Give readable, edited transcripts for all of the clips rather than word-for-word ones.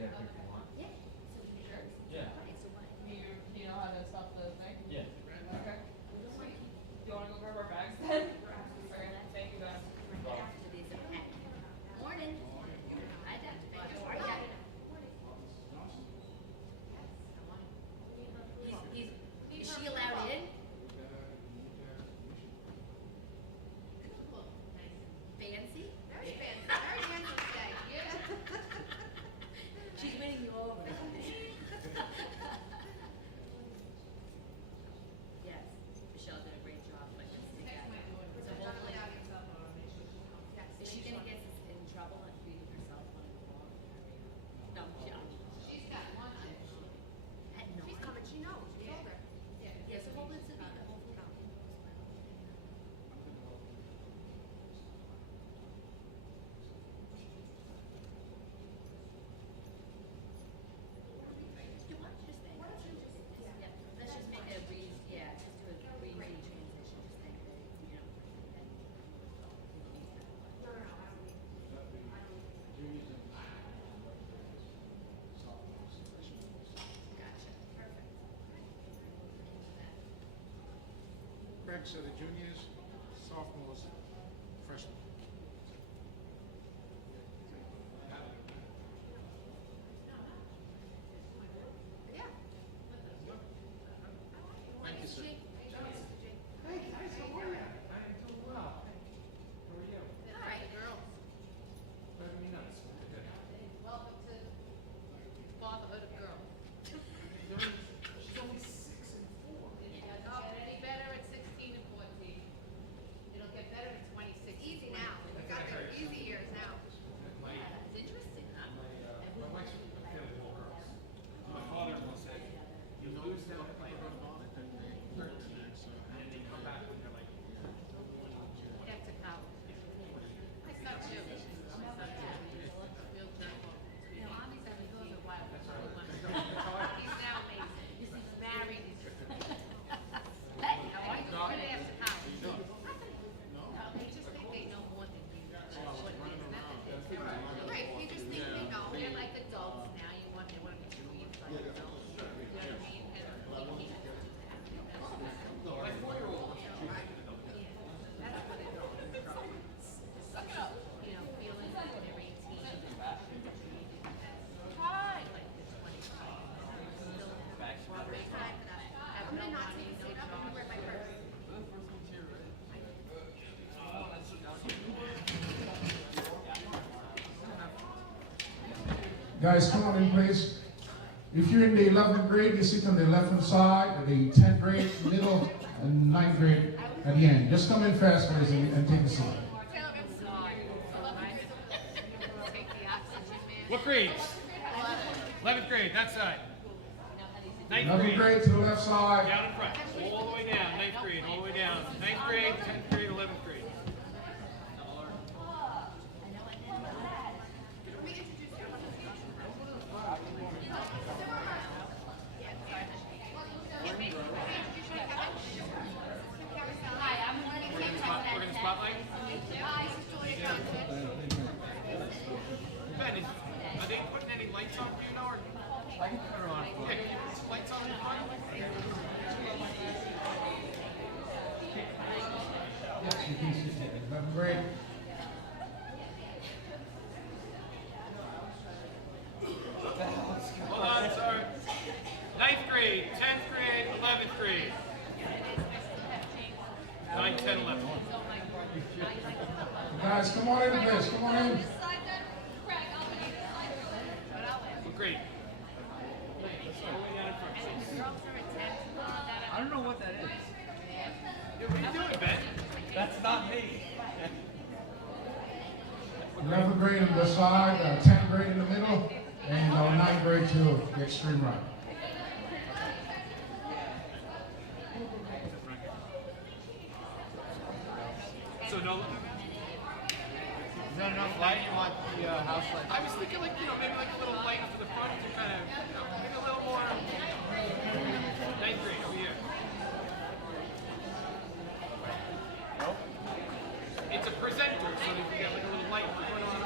stay up here if you want. Yeah. So we sure. Yeah. Okay, so what? Do you know how to stop the thing? Yeah. Okay. Do you want to go grab our bags then? Okay, thank you guys. After this, okay. Morning. Hi, Dr. Baker. How are you? Is she allowed in? Fancy? Very fancy. Very handsome today. She's winning you over. Yes, Michelle did a great job. But so hopefully, is she gonna get in trouble and feeding herself on the floor? No, She's got one. at no. She's coming. She knows. We told her. Yeah, so hopefully it's a bit. You want to just stay? Yeah, let's just make a breeze. Yeah, just do a breezy transition. Just think that you know. Gotcha. Perfect. Craig, so the juniors, sophomores, freshmen. Yeah. Thank you, sir. Hey guys, how are you? I am doing well. How are you? All right, girls. Driving me nuts. Good. Welcome to fatherhood of girls. She's only 6 and 4. It doesn't get any better at 16 and 14. It'll get better at 26. Easy now. We've got the easy years now. My It's interesting, huh? my wife's fairly little girls. My father-in-law said you lose them at like 13, and they come back when they're like That's a cow. My son too. My son too. Real gentle. You know, Mommy's having those a while. He's now amazing. He's married. Hey, how are you? What did they have to come? No, they just think they know more than you. What it is. Right, you just think they know. They're like adults now. They want to be treated like adults. You know what I mean? And they can't do that. my 4-year-old was treated as an adult. That's what it is. Suck it up. You know, feeling like they're 18. Try like this 25. Still want to make time for that. Have no money, no job. Where's my purse? Guys, come on in, please. If you're in the 11th grade, you sit on the left-hand side, the 10th grade, middle, and 9th grade at the end. Just come in fast, please, and take a seat. Take the oxygen, man. What grades? 11th grade, that side. 9th 11th grade. grade to the left side. Down in front. All the way down. 9th grade, all the way down. 9th grade, 10th grade, 11th grade. Hi, I'm learning We're in the spotlight. Hi, this is Julia Johnson. Ben, are they putting any lights on for you now? Or? I can put her on. Yeah, can you put some lights on in the front? Yes, you can sit. 11th grade. Hold on, sorry. 9th grade, 10th grade, 11th grade. 9, 10, 11. Guys, come on in, please. Come on in. What grade? All the way down in front. I don't know what that is. Yeah, what are you doing, Ben? That's not me. 11th grade on the side, 10th grade in the middle, and 9th grade to the extreme right. So no. Is that enough light? You want the house light? I was thinking like, maybe like a little light for the front to kind of, maybe a little more. 9th grade over here. Nope. It's a presenter, so you can get like a little light going on.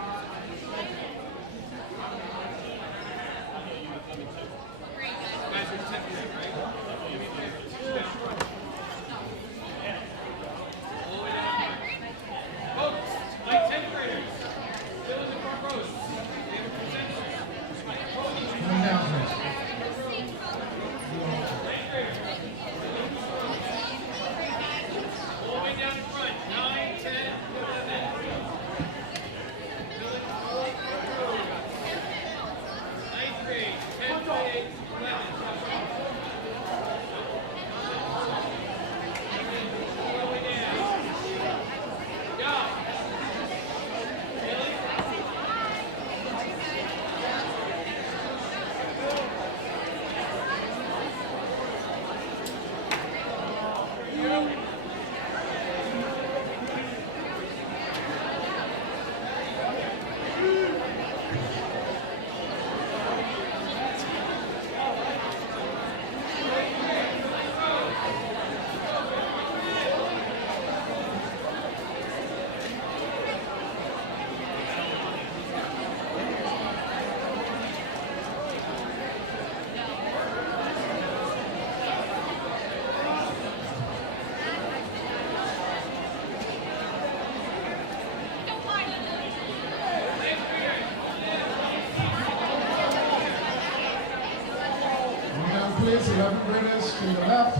11th graders to the left,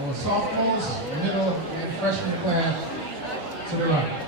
our sophomores, middle, and freshman class to the right.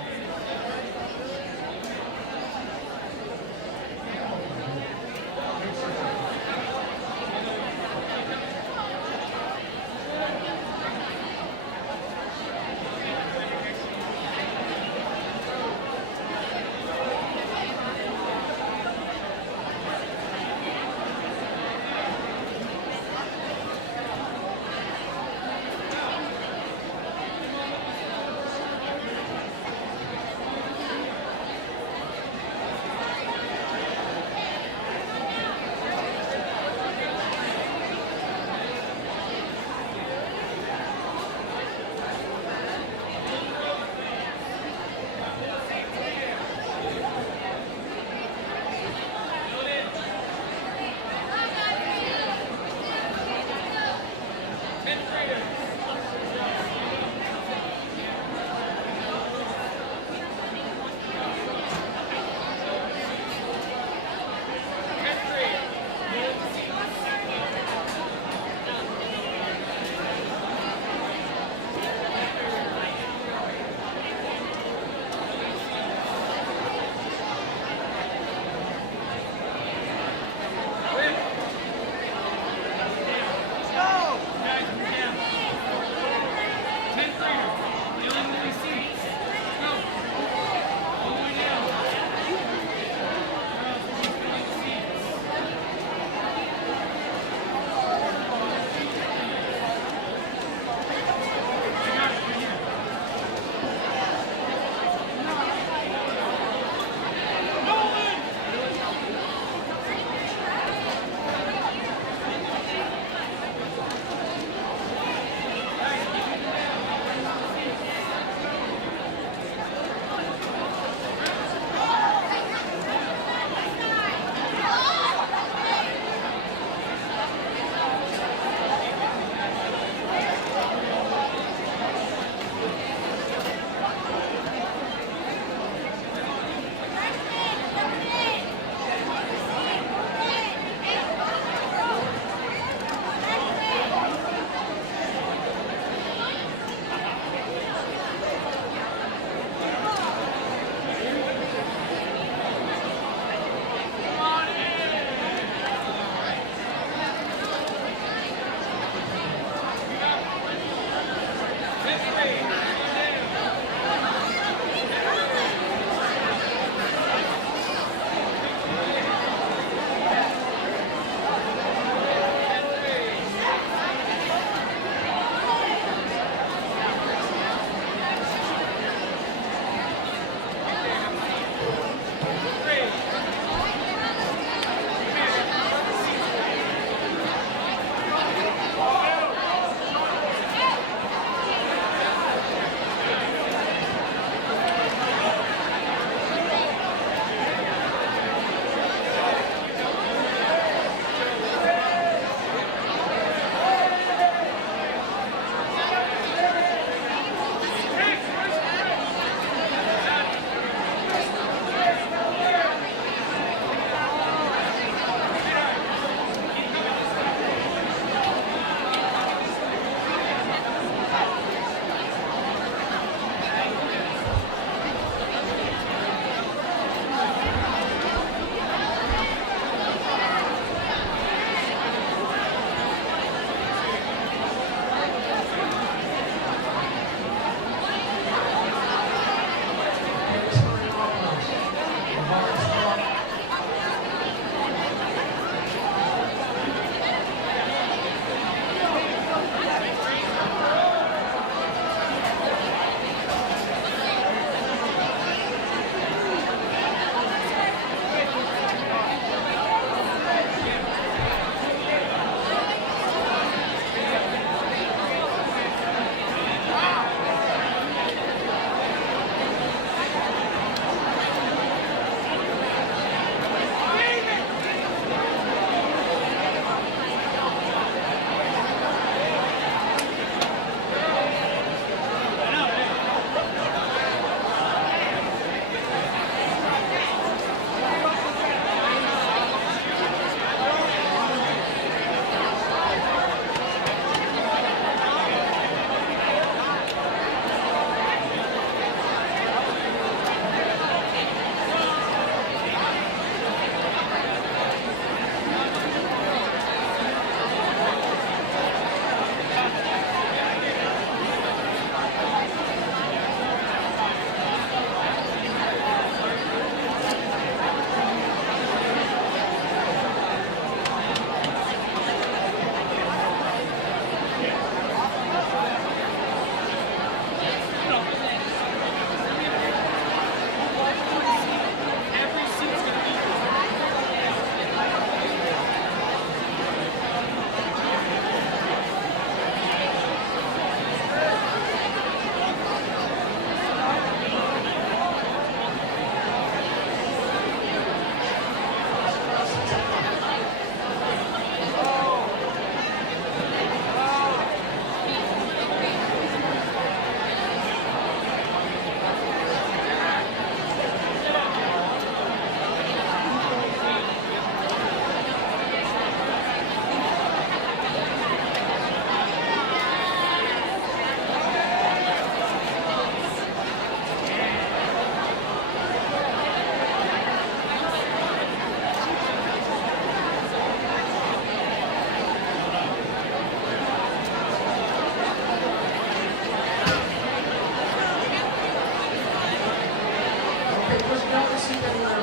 a seat anywhere.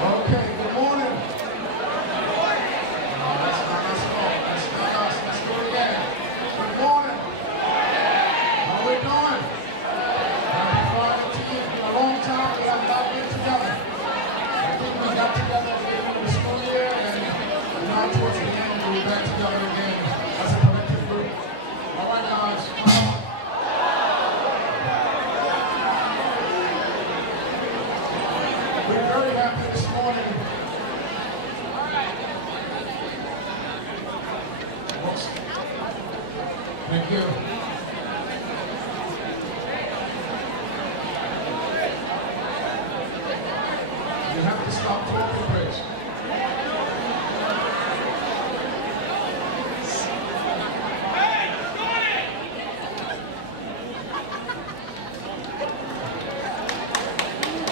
Okay, good morning. No, that's not us. That's not us. Let's do it again. Good morning. How we doing? Happy Friday to you. It's been a long time. We have not been together. I think we got together at the end of the school year, and now towards the end, we'll be back together again as a collective group. All right, guys. We're very happy this morning. Thank you. You have to stop talking, please.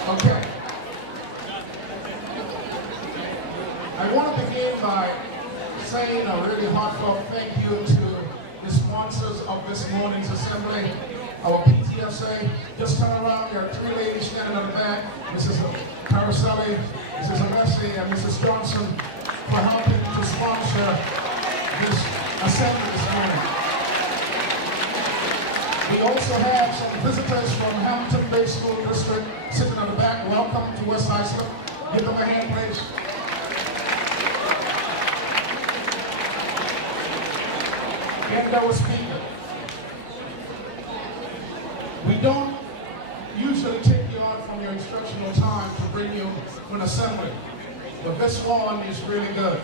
Okay. I want to begin by saying a really heartfelt thank you to the sponsors of this morning's assembly, our PTSA. Just turn around, there are three ladies standing in the back, Mrs. Caroselli, Mrs. Alessi, and Mrs. Johnson, for helping to sponsor this assembly this morning. We also have some visitors from Hamilton Bay School District sitting in the back. Welcome to West Islip. Give them a hand, please. And our speaker. We don't usually take you out from your instructional time to bring you to an assembly, but this one is really good.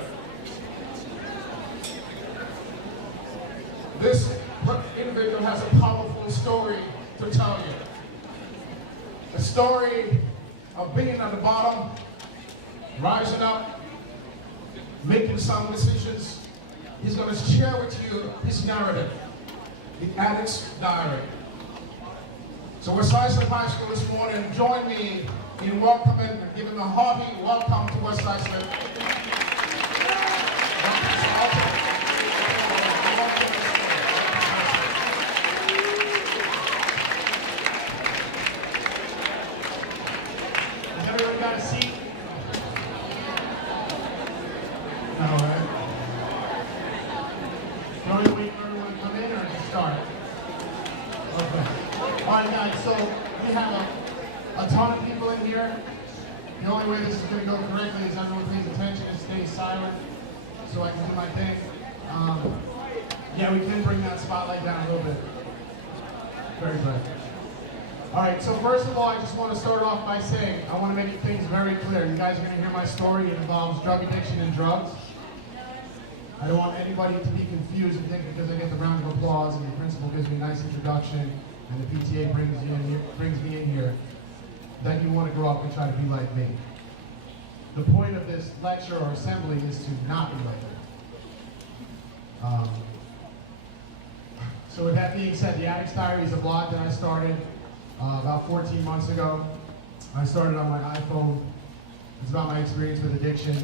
This individual has a powerful story to tell you. A story of being at the bottom, rising up, making some decisions. He's going to share with you his narrative, the Addicts Diary. So West Islip High School this morning, join me in welcoming and giving a hearty welcome to West Islip. Has everyone got a seat? All right. Do you want to wait for everyone to come in or just start? Okay. All right, guys, so we have a ton of people in here. The only way this is going to go correctly is everyone pays attention and stays silent so I can do my thing. Yeah, we can bring that spotlight down a little bit. Very good. All right, so first of all, I just want to start off by saying, I want to make things very clear. You guys are going to hear my story. It involves drug addiction and drugs. I don't want anybody to be confused and think because I get the round of applause and the principal gives me a nice introduction and the PTA brings me in here, that you want to grow up and try to be like me. The point of this lecture or assembly is to not be like that. So with that being said, the Addicts Diary is a blog that I started about 14 months ago. I started on my iPhone. It's about my experience with addiction.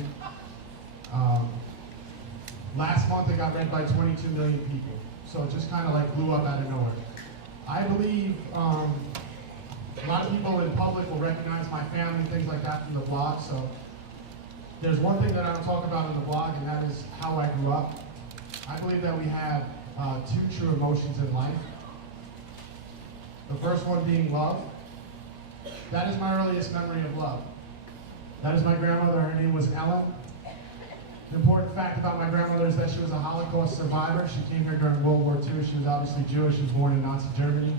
Last month it got read by 22 million people. So it just kind of like blew up out of nowhere. I believe a lot of people in public will recognize my family, things like that from the blog. So there's one thing that I don't talk about in the blog, and that is how I grew up. I believe that we have two true emotions in life. The first one being love. That is my earliest memory of love. That is my grandmother. Her name was Ellen. The important fact about my grandmother is that she was a Holocaust survivor. She came here during World War II. She was obviously Jewish. She was born in Nazi Germany.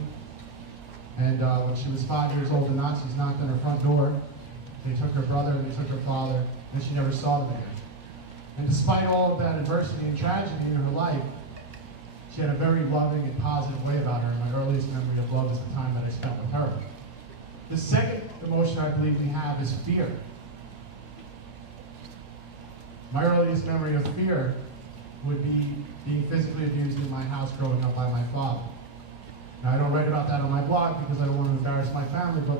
And when she was 5 years old, the Nazis knocked on her front door. They took her brother and they took her father, and she never saw them again. And despite all of that adversity and tragedy in her life, she had a very loving and positive way about her. And my earliest memory of love is the time that I spent with her. The second emotion I believe we have is fear. My earliest memory of fear would be being physically abused in my house growing up by my father. Now, I don't write about that on my blog because I don't want to embarrass my family, but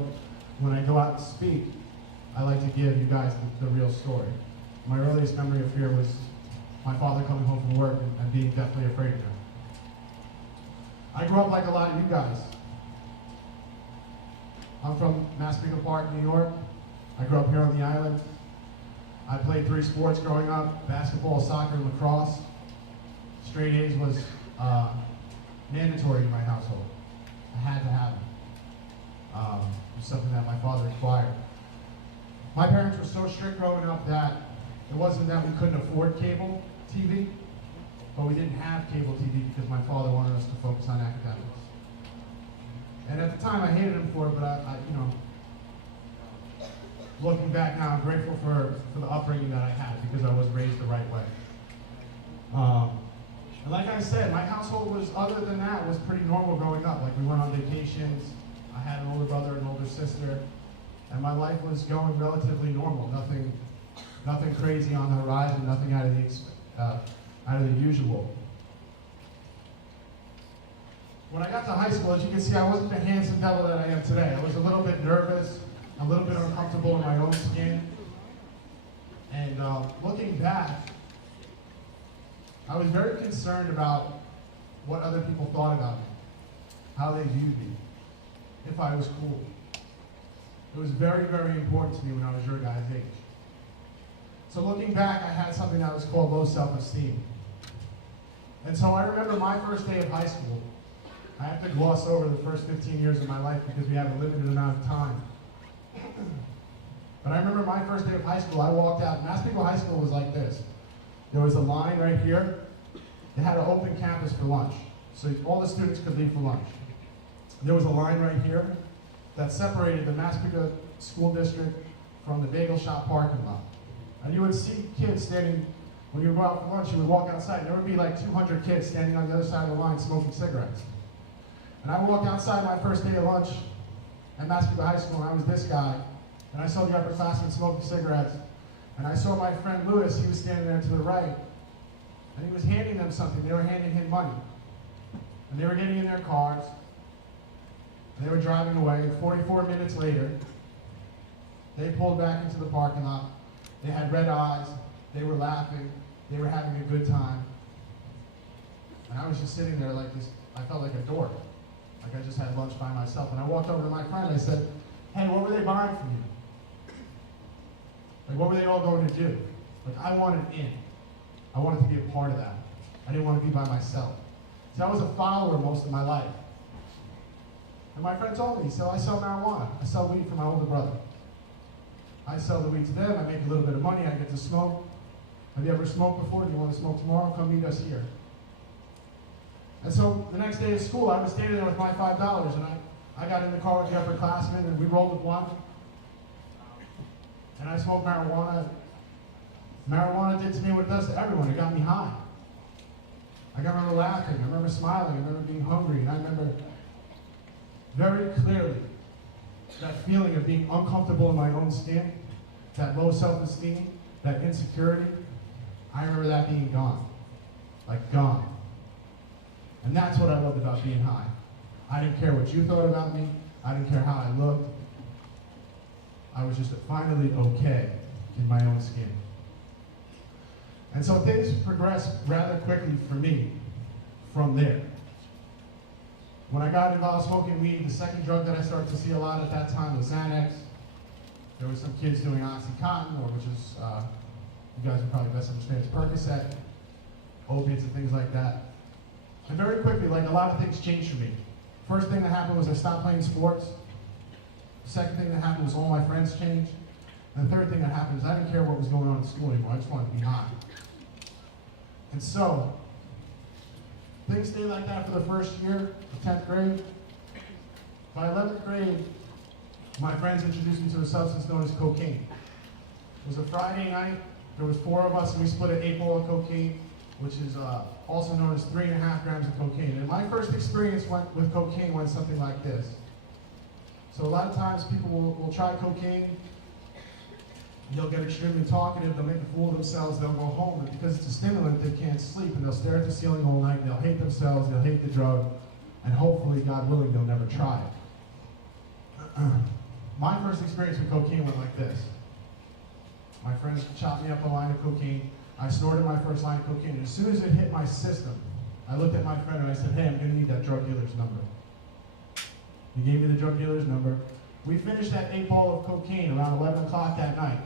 when I go out and speak, I like to give you guys the real story. My earliest memory of fear was my father coming home from work and being deathly afraid of him. I grew up like a lot of you guys. I'm from Massapequa Park, New York. I grew up here on the island. I played 3 sports growing up: basketball, soccer, and lacrosse. Straight A's was mandatory in my household. I had to have it. It was something that my father required. My parents were so strict growing up that it wasn't that we couldn't afford cable TV, but we didn't have cable TV because my father wanted us to focus on academics. And at the time, I hated him for it, but I looking back now, I'm grateful for the upbringing that I had because I was raised the right way. And like I said, my household was, other than that, was pretty normal growing up. Like, we went on vacations. I had an older brother and an older sister, and my life was going relatively normal. Nothing crazy on the horizon. Nothing out of the usual. When I got to high school, as you can see, I wasn't the handsome devil that I am today. I was a little bit nervous, a little bit uncomfortable in my own skin. And looking back, I was very concerned about what other people thought about me, how they viewed me, if I was cool. It was very, very important to me when I was your guys' age. So looking back, I had something that was called low self-esteem. And so I remember my first day of high school. I have to gloss over the first 15 years of my life because we have a limited amount of time. But I remember my first day of high school, I walked out. Massapequa High School was like this. There was a line right here. They had an open campus for lunch, so all the students could leave for lunch. There was a line right here that separated the Massapequa School District from the bagel shop parking lot. And you would see kids standing, when you would go out for lunch, you would walk outside, and there would be like 200 kids standing on the other side of the line smoking cigarettes. And I walked outside my first day of lunch at Massapequa High School, and I was this guy, and I saw the upperclassmen smoking cigarettes, and I saw my friend Lewis. He was standing there to the right, and he was handing them something. They were handing him money, and they were getting in their cars, and they were driving away, and 44 minutes later, they pulled back into the parking lot. They had red eyes, they were laughing, they were having a good time, and I was just sitting there like this. I felt like a dork. Like I just had lunch by myself. And I walked over to my friend and I said, "Hey, what were they buying from you? Like, what were they all going to do?" Like, I wanted in. I wanted to be a part of that. I didn't want to be by myself. See, I was a follower most of my life. And my friend told me, he said, "I sell marijuana. I sell weed for my older brother. I sell the weed to them. I make a little bit of money. I get to smoke. Have you ever smoked before? Do you want to smoke tomorrow? Come meet us here." And so the next day of school, I was standing there with my $5, and I got in the car with the upperclassmen, and we rolled with one. And I smoked marijuana. Marijuana did to me what it does to everyone. It got me high. I remember laughing. I remember smiling. I remember being hungry. And I remember very clearly that feeling of being uncomfortable in my own skin, that low self-esteem, that insecurity. I remember that being gone. Like, gone. And that's what I loved about being high. I didn't care what you thought about me. I didn't care how I looked. I was just finally okay in my own skin. And so things progressed rather quickly for me from there. When I got involved smoking weed, the second drug that I started to see a lot at that time was Xanax. There were some kids doing Oxycontin, which is, you guys would probably best understand, it's Percocet, opiates and things like that. And very quickly, like, a lot of things changed for me. First thing that happened was I stopped playing sports. The second thing that happened was all my friends changed. And the third thing that happened is I didn't care what was going on in school anymore. I just wanted to be high. And so, things stayed like that for the first year of 10th grade. By 11th grade, my friends introduced me to a substance known as cocaine. It was a Friday night. There was 4 of us, and we split an 8-ball of cocaine, which is also known as 3.5 grams of cocaine. And my first experience with cocaine went something like this. So a lot of times people will try cocaine, They'll get extremely talkative, they'll make a fool of themselves, they'll go home, and because it's a stimulant, they can't sleep, and they'll stare at the ceiling all night, they'll hate themselves, they'll hate the drug, and hopefully, God willing, they'll never try it. My first experience with cocaine went like this. My friends chopped me up a line of cocaine. I snorted my first line of cocaine. And as soon as it hit my system, I looked at my friend and I said, hey, I'm going to need that drug dealer's number. He gave me the drug dealer's number. We finished that 8 ball of cocaine around 11 o'clock that night.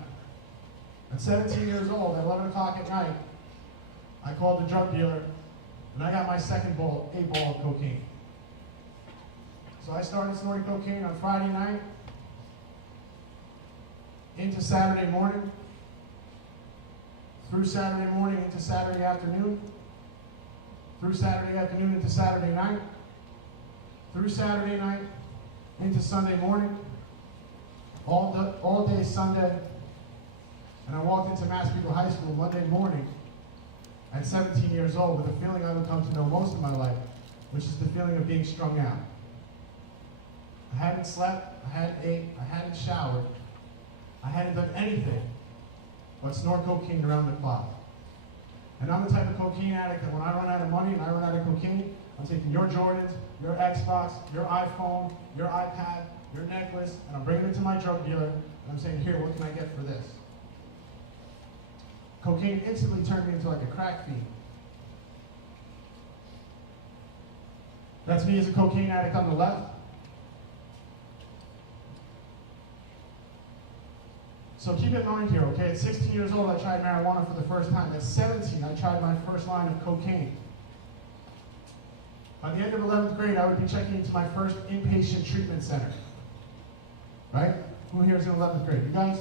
At 17 years old, at 11 o'clock at night, I called the drug dealer and I got my second 8 ball of cocaine. So I started snorting cocaine on Friday night into Saturday morning, through Saturday morning into Saturday afternoon, through Saturday afternoon into Saturday night, through Saturday night into Sunday morning, all day Sunday. And I walked into Massapequa High School Monday morning at 17 years old with a feeling I would come to know most of my life, which is the feeling of being strung out. I hadn't slept, I hadn't ate, I hadn't showered, I hadn't done anything but snort cocaine around the clock. And I'm the type of cocaine addict that when I run out of money and I run out of cocaine, I'm taking your Jordans, your Xbox, your iPhone, your iPad, your necklace, and I'm bringing it to my drug dealer, and I'm saying, here, what can I get for this? Cocaine instantly turned me into like a crack fiend. That's me as a cocaine addict on the left. So keep in mind here, okay? At 16 years old, I tried marijuana for the first time. At 17, I tried my first line of cocaine. By the end of 11th grade, I would be checking into my first inpatient treatment center. Right? Who here is in 11th grade? You guys?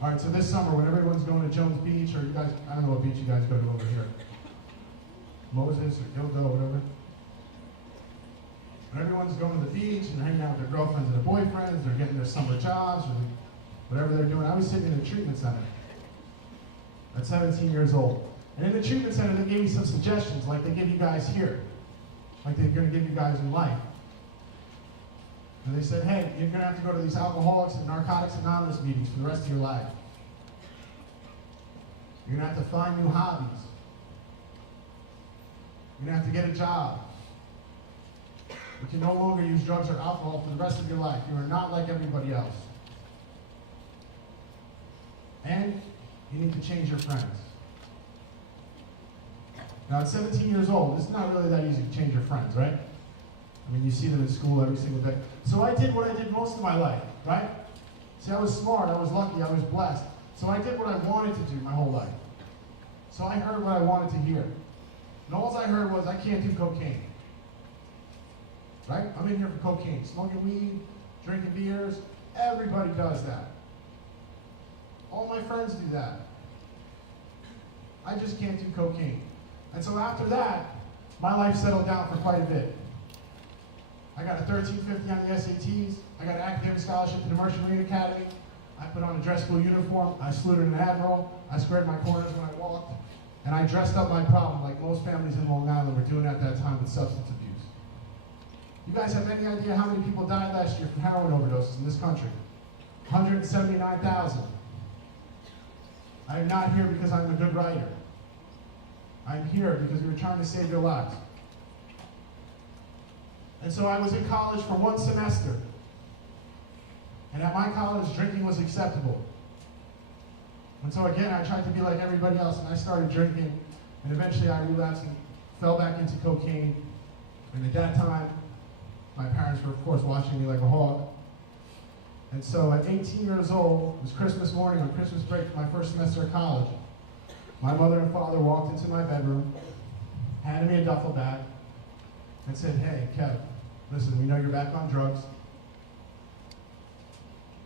All right, so this summer, when everyone's going to Jones Beach, or you guys, I don't know what beach you guys go to over here. Moses or Gilgo, whatever. When everyone's going to the beach and they're hanging out with their girlfriends and their boyfriends, they're getting their summer jobs, or whatever they're doing. I was sitting in a treatment center at 17 years old. And in the treatment center, they gave me some suggestions, like they give you guys here, like they're going to give you guys in life. And they said, hey, you're going to have to go to these Alcoholics and Narcotics Anonymous meetings for the rest of your life. You're going to have to find new hobbies. You're going to have to get a job. You can no longer use drugs or alcohol for the rest of your life. You are not like everybody else. And you need to change your friends. Now, at 17 years old, it's not really that easy to change your friends, right? I mean, you see them in school every single day. So I did what I did most of my life, right? See, I was smart, I was lucky, I was blessed. So I did what I wanted to do my whole life. So I heard what I wanted to hear. And all I heard was, I can't do cocaine. Right? I'm in here for cocaine. Smoking weed, drinking beers, everybody does that. All my friends do that. I just can't do cocaine. And so after that, my life settled down for quite a bit. I got a 1350 on the SATs. I got an academic scholarship to the Merchant Marine Academy. I put on a dress school uniform. I saluted an admiral. I squared my corners when I walked. And I dressed up my problem like most families in Long Island were doing at that time with substance abuse. You guys have any idea how many people died last year from heroin overdoses in this country? 179,000. I am not here because I'm a good writer. I'm here because we were trying to save your lives. And so I was in college for 1 semester. And at my college, drinking was acceptable. And so again, I tried to be like everybody else, and I started drinking. And eventually I relapsed and fell back into cocaine. And at that time, my parents were, of course, watching me like a hawk. And so at 18 years old, it was Christmas morning on Christmas break for my first semester of college. My mother and father walked into my bedroom, handed me a duffel bag, and said, hey, Kev, listen, we know you're back on drugs.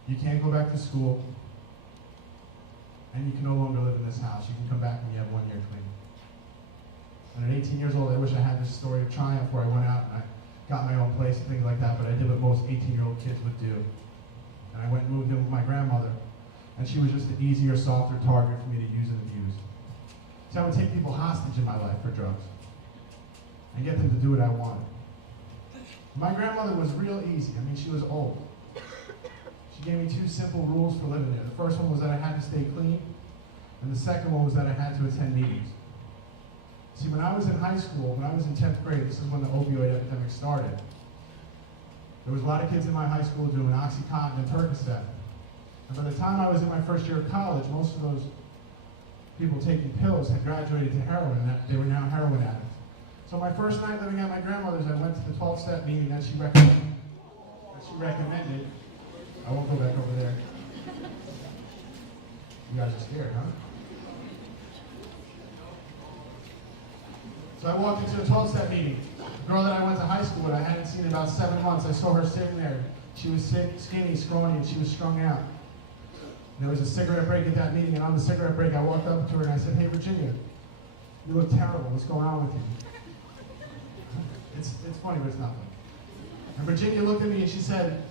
You can't go back to school. And you can no longer live in this house. You can come back when you have 1 year clean. And at 18 years old, I wish I had this story of triumph where I went out and I got my own place and things like that, but I did what most 18-year-old kids would do. And I went and moved in with my grandmother, and she was just an easier, softer target for me to use and abuse. So I would take people hostage in my life for drugs and get them to do what I wanted. My grandmother was real easy. I mean, she was old. She gave me 2 simple rules for living there. The first one was that I had to stay clean, and the second one was that I had to attend meetings. See, when I was in high school, when I was in 10th grade, this is when the opioid epidemic started. There was a lot of kids in my high school doing Oxycontin and Percocet. And by the time I was in my first year of college, most of those people taking pills had graduated to heroin, and they were now heroin addicts. So my first night living at my grandmother's, I went to the 12-step meeting that she recommended. I won't go back over there. You guys are scared, huh? So I walked into a 12-step meeting. A girl that I went to high school with, I hadn't seen in about 7 months. I saw her sitting there. She was sick, skinny, scrawny, and she was strung out. There was a cigarette break at that meeting, and on the cigarette break, I walked up to her and I said, "Hey, Virginia, you look terrible. What's going on with you?" It's funny, but it's nothing. And Virginia looked at me and she said,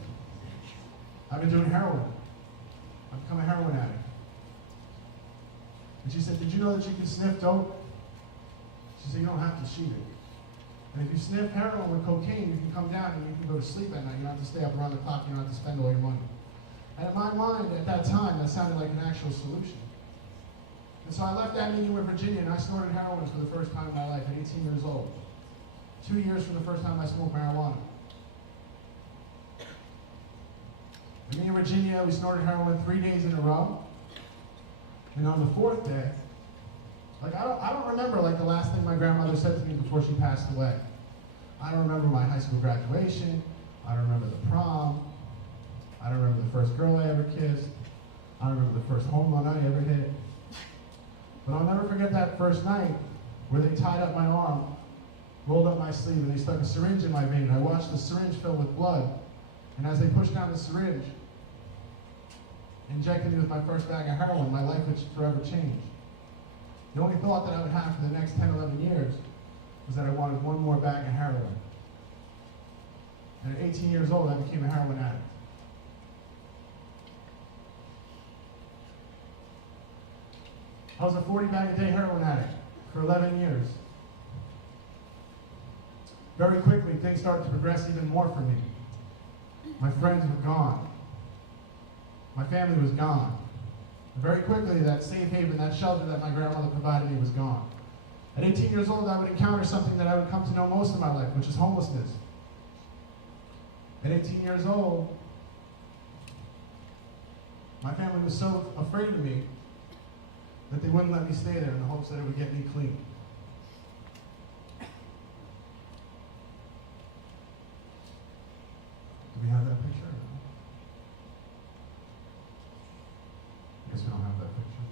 "I've been doing heroin. I've become a heroin addict." And she said, "Did you know that you can sniff dope?" She said, "You don't have to shoot it. And if you sniff heroin with cocaine, you can come down and you can go to sleep at night. You don't have to stay up around the clock. You don't have to spend all your money." And in my mind, at that time, that sounded like an actual solution. And so I left that meeting with Virginia, and I snorted heroin for the first time in my life at 18 years old. 2 years from the first time I smoked marijuana. And me and Virginia, we snorted heroin 3 days in a row. And on the 4th day, I don't remember the last thing my grandmother said to me before she passed away. I don't remember my high school graduation. I don't remember the prom. I don't remember the first girl I ever kissed. I don't remember the first home run I ever hit. But I'll never forget that first night where they tied up my arm, rolled up my sleeve, and they stuck a syringe in my vein. I watched the syringe fill with blood. And as they pushed down the syringe, injected me with my first bag of heroin, my life would forever change. The only thought that I would have for the next 10, 11 years was that I wanted one more bag of heroin. And at 18 years old, I became a heroin addict. I was a 40-bag-a-day heroin addict for 11 years. Very quickly, things started to progress even more for me. My friends were gone. My family was gone. And very quickly, that safe haven, that shelter that my grandmother provided me was gone. At 18 years old, I would encounter something that I would come to know most of my life, which is homelessness. At 18 years old, my family was so afraid of me that they wouldn't let me stay there in the hopes that it would get me clean. Do we have that picture? I guess we don't have that picture,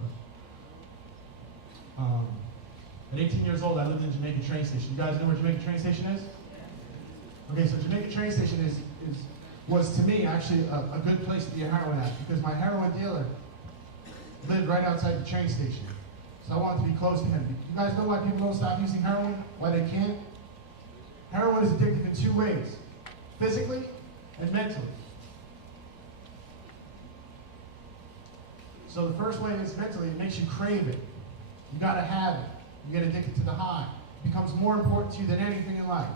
but at 18 years old, I lived in Jamaica train station. You guys know where Jamaica train station is? Okay, so Jamaica train station was to me actually a good place to be a heroin addict because my heroin dealer lived right outside the train station. So I wanted to be close to him. You guys know why people don't stop using heroin? Why they can't? Heroin is addictive in 2 ways, physically and mentally. So the first way is mentally, it makes you crave it. You gotta have it. You get addicted to the high. It becomes more important to you than anything in life.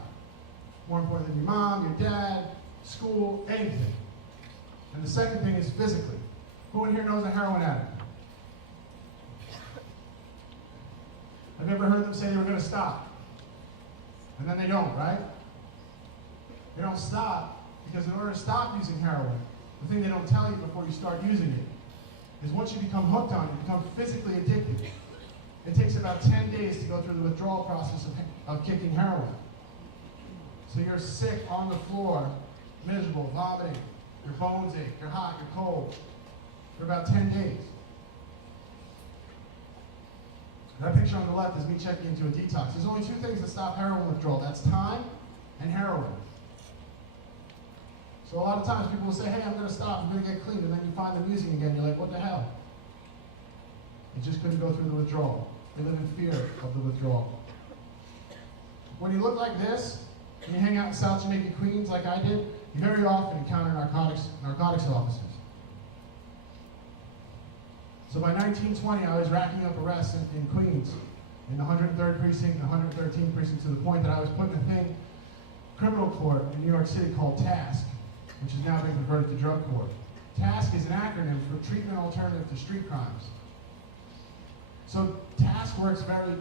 More important than your mom, your dad, school, anything. And the second thing is physically. Who in here knows a heroin addict? I've never heard them say they were gonna stop. And then they don't, right? They don't stop because in order to stop using heroin, the thing they don't tell you before you start using it is once you become hooked on it, you become physically addicted. It takes about 10 days to go through the withdrawal process of kicking heroin. So you're sick on the floor, miserable, vomiting, your bones ache, you're hot, you're cold, for about 10 days. That picture on the left is me checking into a detox. There's only 2 things that stop heroin withdrawal. That's time and heroin. So a lot of times people will say, hey, I'm going to stop, I'm going to get clean, and then you find them using again. You're like, what the hell? You just couldn't go through the withdrawal. They live in fear of the withdrawal. When you look like this, and you hang out in South Jamaica, Queens, like I did, you very often encounter narcotics officers. So by 1920, I was racking up arrests in Queens, in the 103rd precinct, the 113th precinct, to the point that I was put in a criminal court in New York City called Task, which is now being converted to drug court. TASK is an acronym for Treatment Alternative to Street Crimes. So TASK works very,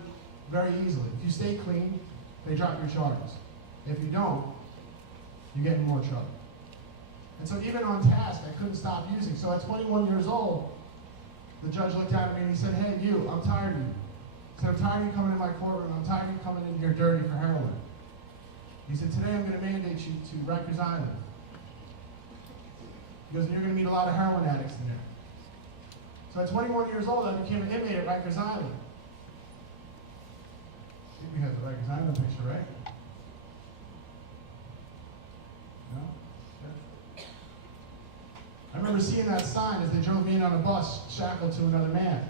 very easily. If you stay clean, they drop your charges. If you don't, you get in more trouble. And so even on TASK, I couldn't stop using. So at 21 years old, the judge looked at me and he said, "Hey, you, I'm tired of you." He said, "I'm tired of you coming in my courtroom. I'm tired of you coming in here dirty for heroin." He said, "Today I'm going to mandate you to Rikers Island." He goes, "And you're going to meet a lot of heroin addicts in there." So at 21 years old, I became an inmate at Rikers Island. I think we have the Rikers Island picture, right? No? Okay. I remember seeing that sign as they drove me in on a bus, shackled to another man.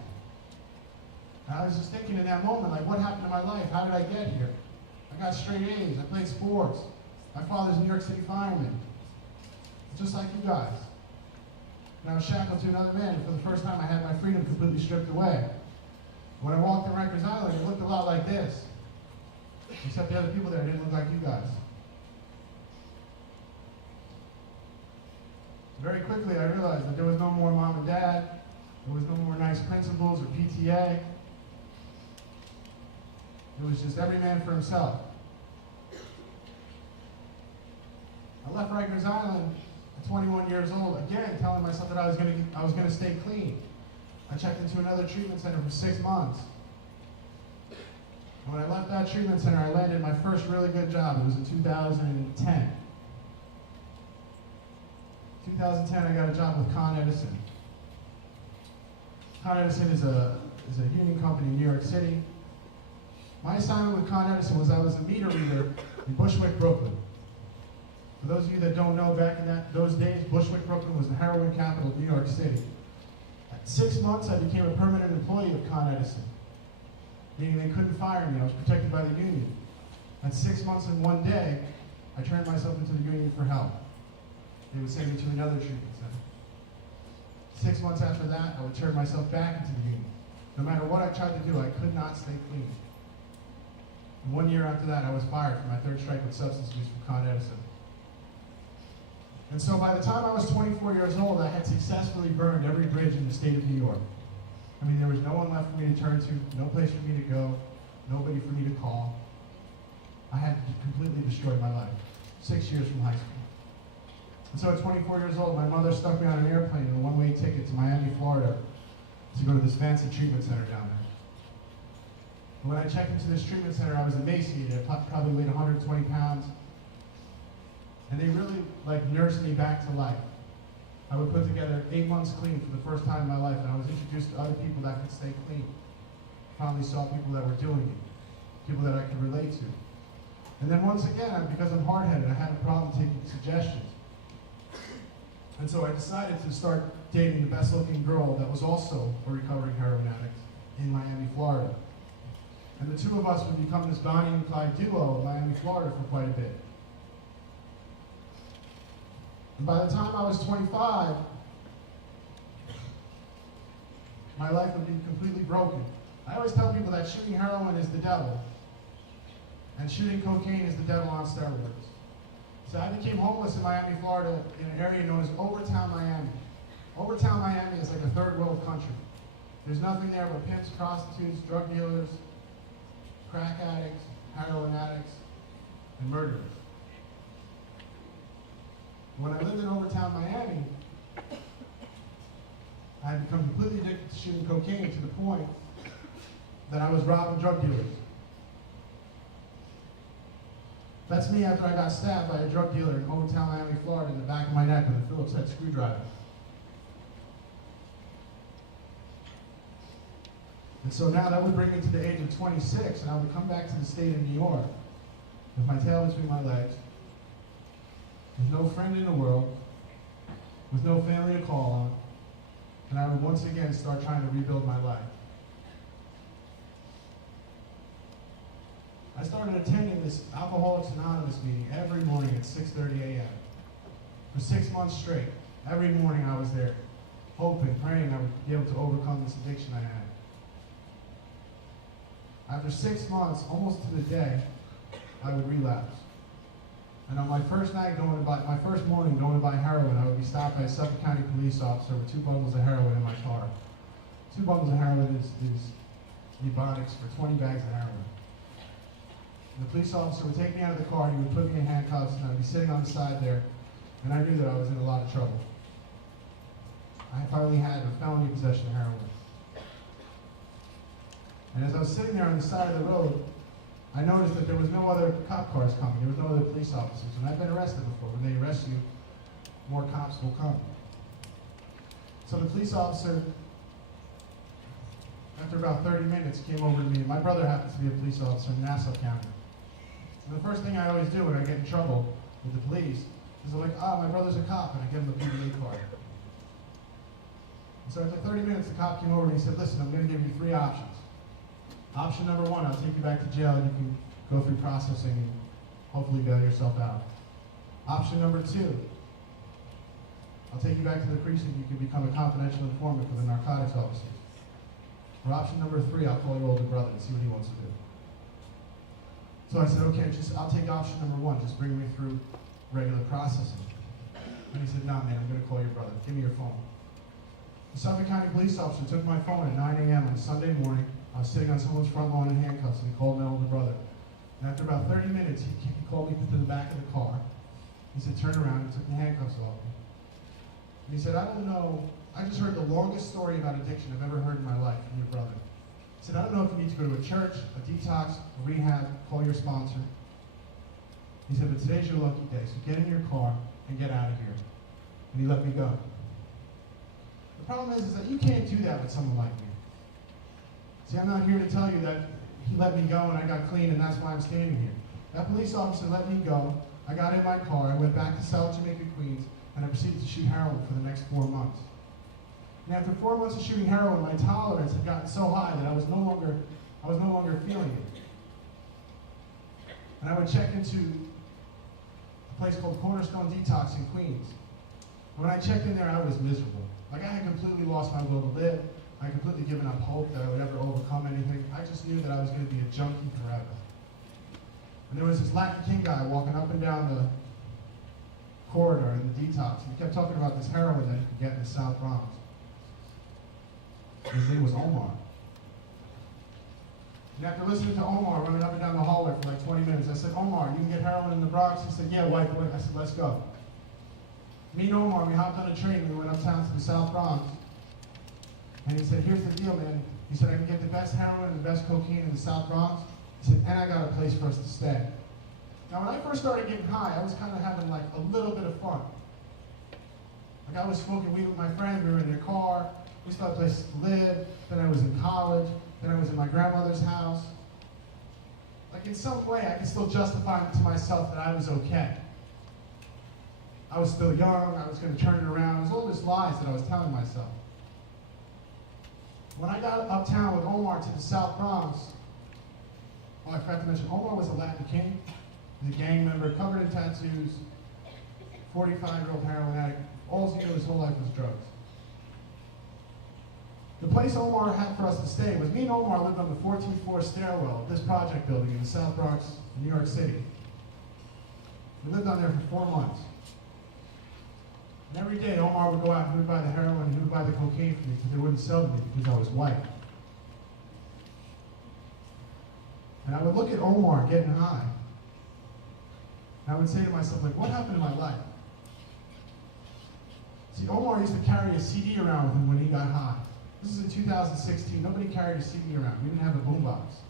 And I was just thinking in that moment, like, what happened to my life? How did I get here? I got straight A's. I played sports. My father's a New York City fireman. Just like you guys. And I was shackled to another man, and for the first time I had my freedom completely stripped away. When I walked in Rikers Island, it looked a lot like this. Except the other people there didn't look like you guys. Very quickly I realized that there was no more mom and dad, there was no more nice principals or PTA. It was just every man for himself. I left Rikers Island at 21 years old, again telling myself that I was going to stay clean. I checked into another treatment center for 6 months. And when I left that treatment center, I landed my first really good job. It was in 2010. 2010, I got a job with Con Edison. Con Edison is a union company in New York City. My assignment with Con Edison was I was a meter reader in Bushwick, Brooklyn. For those of you that don't know, back in those days, Bushwick, Brooklyn was the heroin capital of New York City. At 6 months, I became a permanent employee of Con Edison, meaning they couldn't fire me. I was protected by the union. At 6 months and 1 day, I turned myself into the union for help. They would send me to another treatment center. 6 months after that, I would turn myself back into the union. No matter what I tried to do, I could not stay clean. And 1 year after that, I was fired for my third strike with substance use from Con Edison. And so by the time I was 24 years old, I had successfully burned every bridge in the state of New York. I mean, there was no one left for me to turn to, no place for me to go, nobody for me to call. I had completely destroyed my life. 6 years from high school. And so at 24 years old, my mother stuck me on an airplane and a one-way ticket to Miami, Florida, to go to this fancy treatment center down there. And when I checked into this treatment center, I was emaciated. I probably weighed 120 pounds. And they really nursed me back to life. I would put together 8 months clean for the first time in my life, and I was introduced to other people that could stay clean. Finally saw people that were doing it, people that I could relate to. And then once again, because I'm hard-headed, I had a problem taking suggestions. And so I decided to start dating the best-looking girl that was also a recovering heroin addict in Miami, Florida. And the two of us would become this Bonnie and Clyde duo in Miami, Florida for quite a bit. And by the time I was 25, my life would be completely broken. I always tell people that shooting heroin is the devil, and shooting cocaine is the devil on steroids. So I became homeless in Miami, Florida, in an area known as Overtown, Miami. Overtown, Miami is like a third world country. There's nothing there but pimps, prostitutes, drug dealers, crack addicts, heroin addicts, and murderers. When I lived in Overtown, Miami, I had become completely addicted to shooting cocaine to the point that I was robbing drug dealers. That's me after I got stabbed by a drug dealer in Overtown, Miami, Florida, in the back of my neck with a Phillips head screwdriver. And so now that would bring me to the age of 26, and I would come back to the state of New York with my tail between my legs, with no friend in the world, with no family to call on, and I would once again start trying to rebuild my life. I started attending this Alcoholics Anonymous meeting every morning at 6:30 a.m. For 6 months straight. Every morning I was there, hoping, praying I would be able to overcome this addiction I had. After 6 months, almost to the day, I would relapse. And on my first morning going to buy heroin, I would be stopped by a Suffolk County police officer with 2 bundles of heroin in my car. 2 bundles of heroin is ebonics for 20 bags of heroin. And the police officer would take me out of the car, he would put me in handcuffs, and I'd be sitting on the side there, and I knew that I was in a lot of trouble. I finally had a felony possession of heroin. And as I was sitting there on the side of the road, I noticed that there was no other cop cars coming. There was no other police officers. And I've been arrested before. When they arrest you, more cops will come. So the police officer, after about 30 minutes, came over to me. And my brother happens to be a police officer in Nassau County. And the first thing I always do when I get in trouble with the police is I'm like, my brother's a cop, and I give him a PDA card. And so after 30 minutes, the cop came over and he said, listen, I'm going to give you 3 options. Option number 1, I'll take you back to jail and you can go through processing and hopefully bail yourself out. Option number 2, I'll take you back to the precinct, you can become a confidential informant for the narcotics officers. Or option number 3, I'll call your older brother and see what he wants to do. So I said, okay, I'll take option number 1, just bring me through regular processing. And he said, no, man, I'm going to call your brother. Give me your phone. The Suffolk County police officer took my phone at 9 a.m. on a Sunday morning. I was sitting on someone's front lawn in handcuffs, and he called my older brother. And after about 30 minutes, he called me to the back of the car. He said, turn around, and took the handcuffs off me. And he said, I don't know, I just heard the longest story about addiction I've ever heard in my life from your brother. He said, I don't know if you need to go to a church, a detox, a rehab, call your sponsor. He said, but today's your lucky day, so get in your car and get out of here. And he let me go. The problem is that you can't do that with someone like me. See, I'm not here to tell you that he let me go and I got clean and that's why I'm standing here. That police officer let me go. I got in my car, I went back to South Jamaica, Queens, and I proceeded to shoot heroin for the next 4 months. And after 4 months of shooting heroin, my tolerance had gotten so high that I was no longer feeling it. And I would check into a place called Cornerstone Detox in Queens. When I checked in there, I was miserable. Like I had completely lost my will to live. I had completely given up hope that I would ever overcome anything. I just knew that I was going to be a junkie forever. And there was this Latin King guy walking up and down the corridor in the detox. And he kept talking about this heroin that he could get in the South Bronx. His name was Omar. And after listening to Omar running up and down the hallway for like 20 minutes, I said, Omar, you can get heroin in the Bronx? He said, yeah, white boy. I said, let's go. Me and Omar, we hopped on a train and we went uptown to the South Bronx. And he said, here's the deal, man. He said, I can get the best heroin and the best cocaine in the South Bronx. He said, and I got a place for us to stay. Now, when I first started getting high, I was kind of having like a little bit of fun. Like I was smoking weed with my friends, we were in their car, we still had places to live, then I was in college, then I was in my grandmother's house. Like in some way, I could still justify to myself that I was okay. I was still young, I was going to turn it around. It was all these lies that I was telling myself. When I got uptown with Omar to the South Bronx, I forgot to mention, Omar was a Latin King. He's a gang member, covered in tattoos, 45-year-old heroin addict. All he knew his whole life was drugs. The place Omar had for us to stay was, me and Omar lived on the 14th floor stairwell of this project building in the South Bronx, New York City. We lived on there for 4 months. And every day, Omar would go out and he would buy the heroin and he would buy the cocaine for me because they wouldn't sell to me because I was white. And I would look at Omar getting high. And I would say to myself, like, what happened to my life? See, Omar used to carry a CD around with him when he got high. This is in 2016. Nobody carried a CD around. We didn't have a boombox.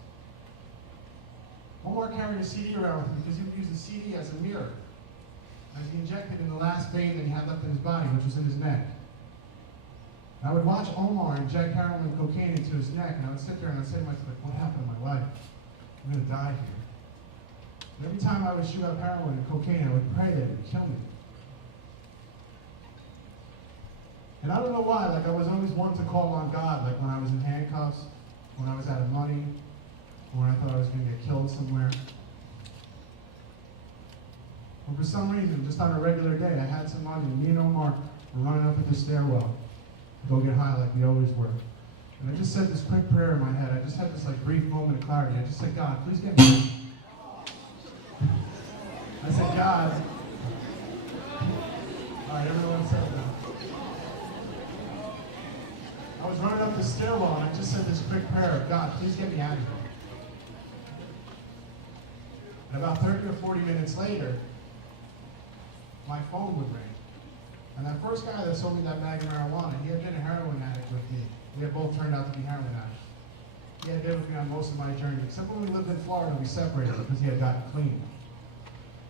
Omar carried a CD around with him because he would use the CD as a mirror. As he injected in the last vein that he had left in his body, which was in his neck. And I would watch Omar inject heroin and cocaine into his neck, and I would sit there and I'd say to myself, like, what happened to my life? I'm going to die here. And every time I would shoot up heroin and cocaine, I would pray that it would kill me. And I don't know why, like I was always one to call on God, like when I was in handcuffs, when I was out of money, or when I thought I was going to get killed somewhere. But for some reason, just on a regular day, I had some money, and me and Omar were running up at the stairwell to go get high like we always were. And I just said this quick prayer in my head. I just had this like brief moment of clarity. I just said, God, please get me. I said, God. All right, everyone settle down. I was running up the stairwell and I just said this quick prayer of, God, please get me out of here. And about 30 or 40 minutes later, my phone would ring. And that first guy that sold me that bag of marijuana, he had been a heroin addict with me. We had both turned out to be heroin addicts. He had been with me on most of my journey, except when we lived in Florida, we separated because he had gotten clean.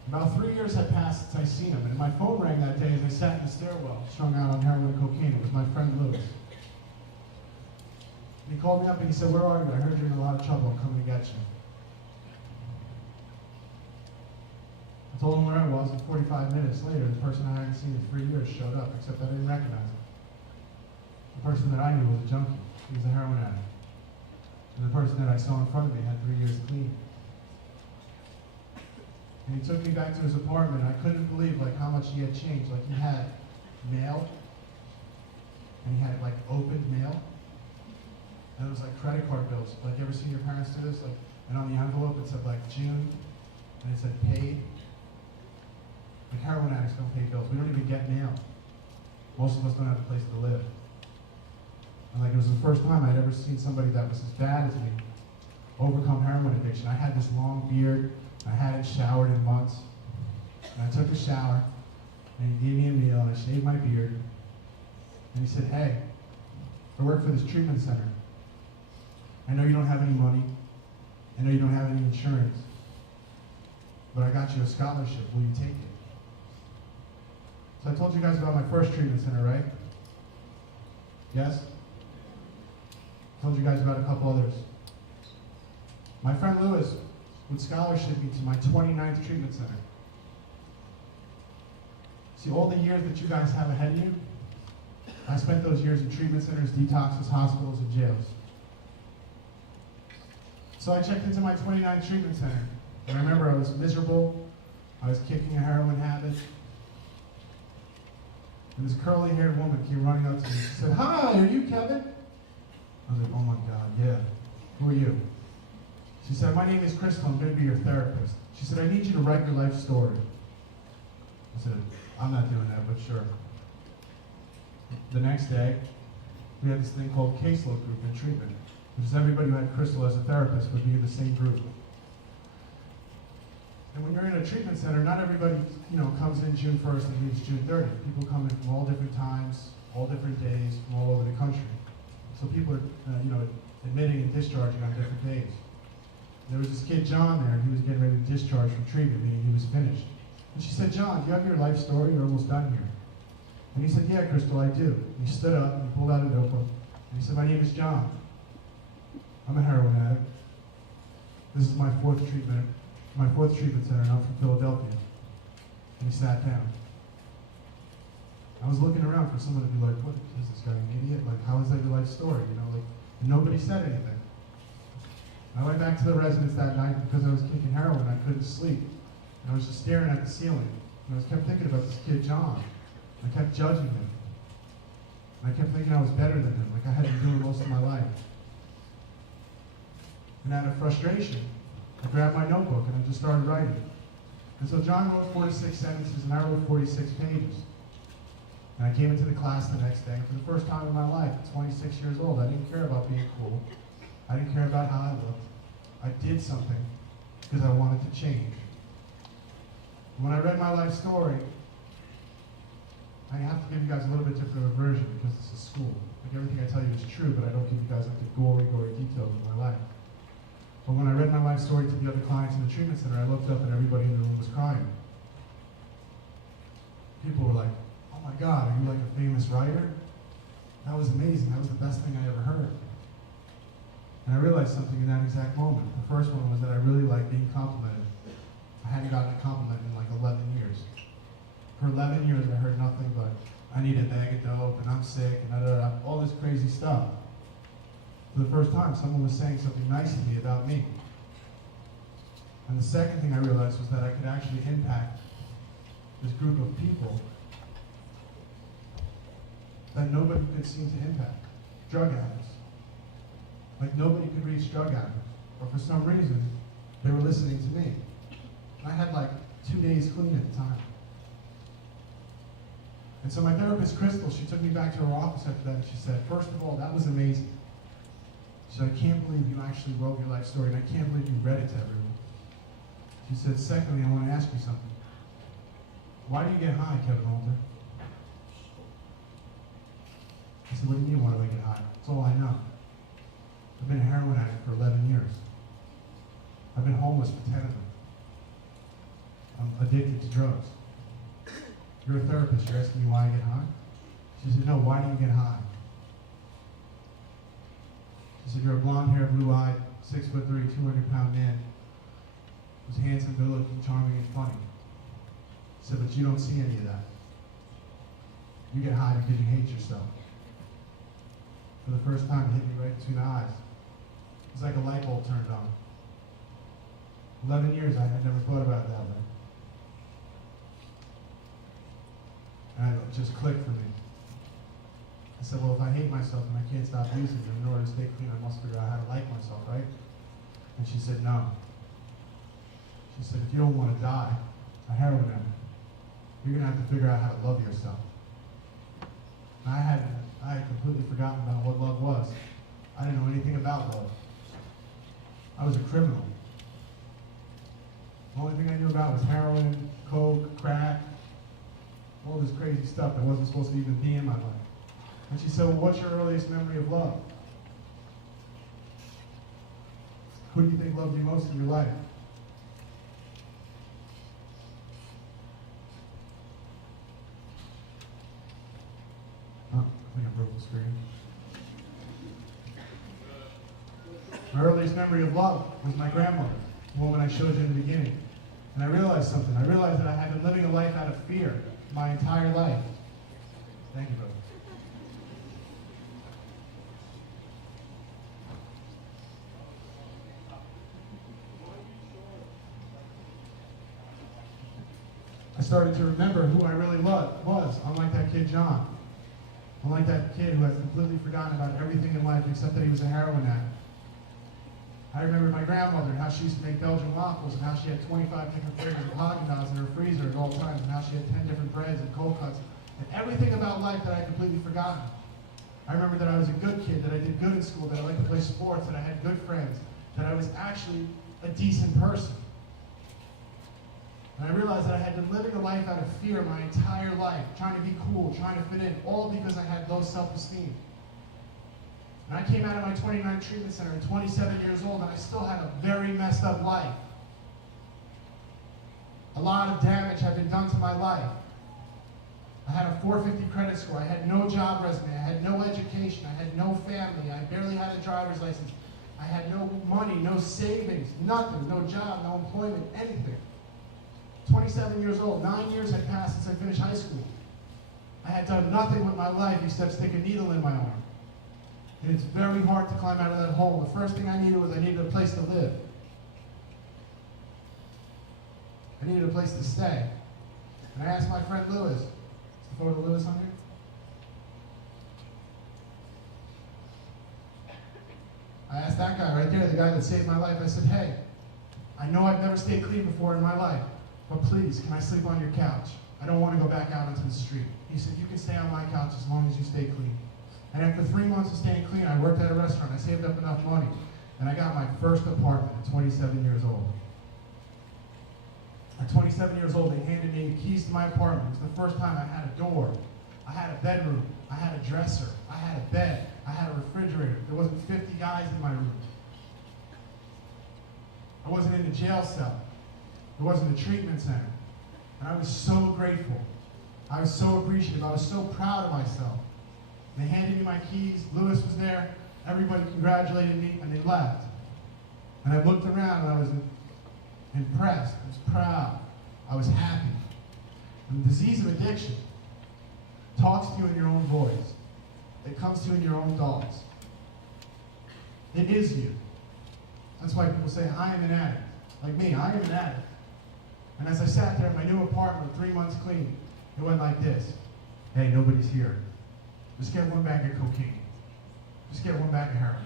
About 3 years had passed since I seen him, and my phone rang that day as I sat in the stairwell, strung out on heroin and cocaine. It was my friend Lewis. And he called me up and he said, "Where are you? I heard you're in a lot of trouble. I'm coming to get you." I told him where I was, and 45 minutes later, the person I hadn't seen in 3 years showed up, except I didn't recognize him. The person that I knew was a junkie. He was a heroin addict. And the person that I saw in front of me had 3 years clean. And he took me back to his apartment, and I couldn't believe how much he had changed. Like, he had mail, and he had opened mail, and it was credit card bills. You ever seen your parents do this? And on the envelope it said June, and it said paid. Heroin addicts don't pay bills. We don't even get mail. Most of us don't have a place to live. And it was the first time I'd ever seen somebody that was as bad as me overcome heroin addiction. I had this long beard. I hadn't showered in months. And I took a shower, and he gave me a meal, and I shaved my beard. And he said, "Hey, I work for this treatment center. I know you don't have any money. I know you don't have any insurance. But I got you a scholarship. Will you take it?" So I told you guys about my first treatment center, right? Yes? I told you guys about a couple others. My friend Lewis would scholarship me to my 29th treatment center. See, all the years that you guys have ahead of you, I spent those years in treatment centers, detoxes, hospitals, and jails. So I checked into my 29th treatment center. And I remember I was miserable. I was kicking a heroin habit. And this curly-haired woman came running up to me. She said, "Hi, are you Kevin?" I was like, "Oh my God, yeah. Who are you?" She said, "My name is Crystal. I'm going to be your therapist." She said, "I need you to write your life story." I said, "I'm not doing that, but sure." The next day, we had this thing called caseload group in treatment, which is everybody who had Crystal as a therapist would be in the same group. And when you're in a treatment center, not everybody, comes in June 1st and leaves June 30th. People come in from all different times, all different days, from all over the country. So people are, admitting and discharging on different days. There was this kid, John, there, and he was getting ready to discharge from treatment, meaning he was finished. And she said, "John, do you have your life story? You're almost done here." And he said, "Yeah, Crystal, I do." And he stood up and he pulled out a notebook. And he said, "My name is John. I'm a heroin addict. This is my fourth treatment center, and I'm from Philadelphia." And he sat down. I was looking around for someone to be like, "What is this guy, an idiot? How is that your life story?" And nobody said anything. I went back to the residence that night because I was kicking heroin. I couldn't sleep. And I was just staring at the ceiling. And I kept thinking about this kid, John. I kept judging him. And I kept thinking I was better than him, like I had been doing most of my life. And out of frustration, I grabbed my notebook and I just started writing. And so John wrote 46 sentences and I wrote 46 pages. And I came into the class the next day, and for the first time in my life, at 26 years old, I didn't care about being cool. I didn't care about how I looked. I did something because I wanted to change. When I read my life story, I have to give you guys a little bit different of a version because this is school. Everything I tell you is true, but I don't give you guys the gory details of my life. But when I read my life story to the other clients in the treatment center, I looked up and everybody in the room was crying. People were like, "Oh my God, are you like a famous writer? That was amazing. That was the best thing I ever heard." And I realized something in that exact moment. The first one was that I really liked being complimented. I hadn't gotten a compliment in 11 years. For 11 years, I heard nothing but, "I need a bag of dope, and I'm sick, and all this crazy stuff. For the first time, someone was saying something nice to me about me. And the second thing I realized was that I could actually impact this group of people that nobody could seem to impact. Drug addicts. Nobody could reach drug addicts. But for some reason, they were listening to me. I had 2 days clean at the time. And so my therapist, Crystal, she took me back to her office after that, and she said, first of all, that was amazing. She said, I can't believe you actually wrote your life story, and I can't believe you read it to everyone. She said, secondly, I want to ask you something. Why do you get high, Kevin Holter? I said, what do you mean, why do I get high? That's all I know. I've been a heroin addict for 11 years. I've been homeless for 10 of them. I'm addicted to drugs. You're a therapist, you're asking me why I get high? She said, no, why do you get high? She said, you're a blonde-haired, blue-eyed, 6'3", 200-pound man who's handsome, good-looking, charming, and funny. She said, but you don't see any of that. You get high because you hate yourself. For the first time, it hit me right between the eyes. It was like a light bulb turned on. 11 years, I had never thought about it that way. And it just clicked for me. I said, well, if I hate myself and I can't stop using it, in order to stay clean, I must figure out how to like myself, right? And she said, no. She said, if you don't want to die a heroin addict, you're going to have to figure out how to love yourself. And I had completely forgotten about what love was. I didn't know anything about love. I was a criminal. The only thing I knew about was heroin, coke, crack, all this crazy stuff that wasn't supposed to even be in my life. And she said, well, what's your earliest memory of love? Who do you think loved you most in your life? Oh, I think I broke the screen. My earliest memory of love was my grandmother, the woman I showed you in the beginning. And I realized something. I realized that I had been living a life out of fear my entire life. Thank you, brother. I started to remember who I really was, unlike that kid John. Unlike that kid who had completely forgotten about everything in life except that he was a heroin addict. I remember my grandmother and how she used to make Belgian waffles and how she had 25 different flavors of Haagen-Dazs in her freezer at all times and how she had 10 different breads and cold cuts and everything about life that I had completely forgotten. I remember that I was a good kid, that I did good in school, that I liked to play sports, that I had good friends, that I was actually a decent person. And I realized that I had been living a life out of fear my entire life, trying to be cool, trying to fit in, all because I had low self-esteem. And I came out of my 29 treatment center at 27 years old, and I still had a very messed up life. A lot of damage had been done to my life. I had a 450 credit score. I had no job resume. I had no education. I had no family. I barely had a driver's license. I had no money, no savings, nothing, no job, no employment, anything. 27 years old, 9 years had passed since I finished high school. I had done nothing with my life except stick a needle in my arm. And it's very hard to climb out of that hole. The first thing I needed was I needed a place to live. I needed a place to stay. And I asked my friend Lewis. Is the photo of Lewis on here? I asked that guy right there, the guy that saved my life, I said, hey, I know I've never stayed clean before in my life, but please, can I sleep on your couch? I don't want to go back out onto the street. He said, you can stay on my couch as long as you stay clean. And after 3 months of staying clean, I worked at a restaurant. I saved up enough money. And I got my first apartment at 27 years old. At 27 years old, they handed me the keys to my apartment. It was the first time I had a door. I had a bedroom. I had a dresser. I had a bed. I had a refrigerator. There wasn't 50 guys in my room. I wasn't in a jail cell. It wasn't a treatment center. And I was so grateful. I was so appreciative. I was so proud of myself. They handed me my keys. Lewis was there. Everybody congratulated me, and they left. And I looked around, and I was impressed. I was proud. I was happy. And the disease of addiction talks to you in your own voice. It comes to you in your own thoughts. It is you. That's why people say, I am an addict. Like me, I am an addict. And as I sat there in my new apartment, 3 months clean, it went like this. Hey, nobody's here. Just get one bag of cocaine. Just get one bag of heroin.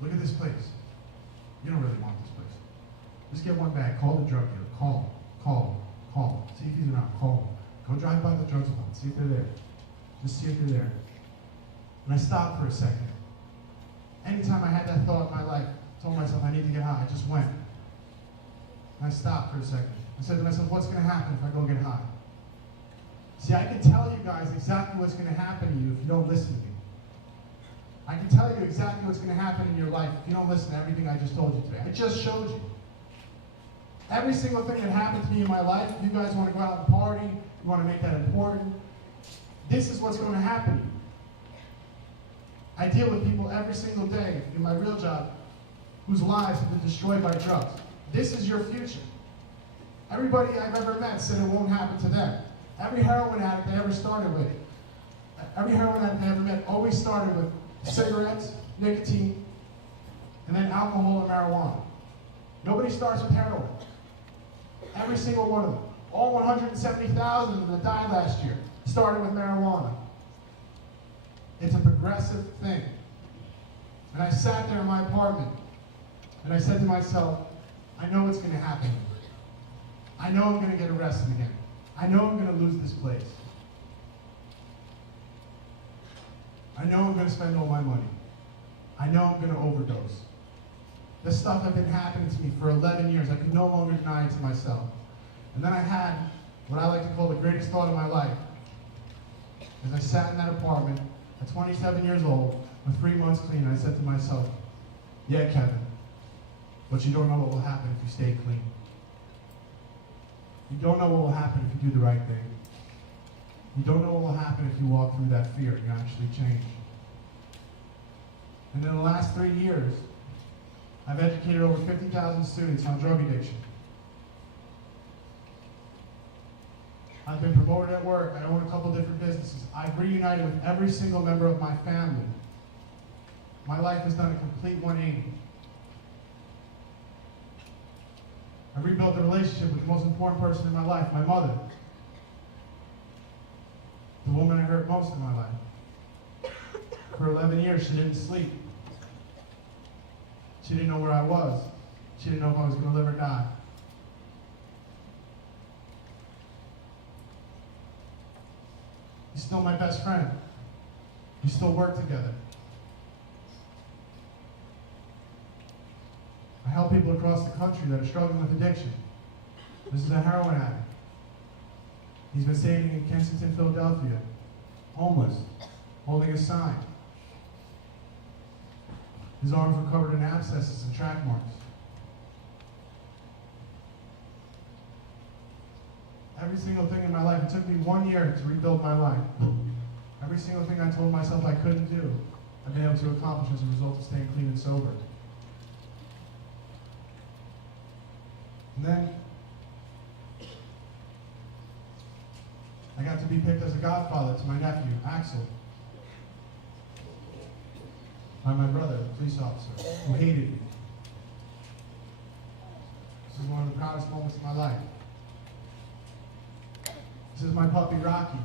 Look at this place. You don't really want this place. Just get one bag. Call the drug dealer. call him. See if he's around, call him. Go drive by the drug spot, see if they're there. Just see if they're there. And I stopped for a second. Anytime I had that thought in my life, I told myself I need to get high, I just went. And I stopped for a second. I said to myself, what's going to happen if I go get high? See, I can tell you guys exactly what's going to happen to you if you don't listen to me. I can tell you exactly what's going to happen in your life if you don't listen to everything I just told you today. I just showed you. Every single thing that happened to me in my life, if you guys want to go out and party, you want to make that important, this is what's going to happen to you. I deal with people every single day in my real job whose lives have been destroyed by drugs. This is your future. Everybody I've ever met said it won't happen to them. Every heroin addict I ever started with, every heroin addict I ever met always started with cigarettes, nicotine, and then alcohol and marijuana. Nobody starts with heroin. Every single one of them. All 170,000 of them that died last year started with marijuana. It's a progressive thing. And I sat there in my apartment, and I said to myself, I know what's going to happen. I know I'm going to get arrested again. I know I'm going to lose this place. I know I'm going to spend all my money. I know I'm going to overdose. This stuff had been happening to me for 11 years. I could no longer deny it to myself. And then I had what I like to call the greatest thought of my life. As I sat in that apartment at 27 years old, with 3 months clean, I said to myself, yeah, Kevin, but you don't know what will happen if you stay clean. You don't know what will happen if you do the right thing. You don't know what will happen if you walk through that fear and you actually change. And in the last 3 years, I've educated over 50,000 students on drug addiction. I've been promoted at work. I own a couple different businesses. I've reunited with every single member of my family. My life has done a complete 180. I rebuilt a relationship with the most important person in my life, my mother. The woman I hurt most in my life. For 11 years, she didn't sleep. She didn't know where I was. She didn't know if I was going to live or die. He's still my best friend. We still work together. I help people across the country that are struggling with addiction. This is a heroin addict. He's been staying in Kensington, Philadelphia, homeless, holding a sign. His arms were covered in abscesses and track marks. Every single thing in my life, it took me 1 year to rebuild my life. Every single thing I told myself I couldn't do, I've been able to accomplish as a result of staying clean and sober. And then, I got to be picked as a godfather to my nephew, Axel, by my brother, a police officer, who hated me. This is one of the proudest moments of my life. This is my puppy, Rocky.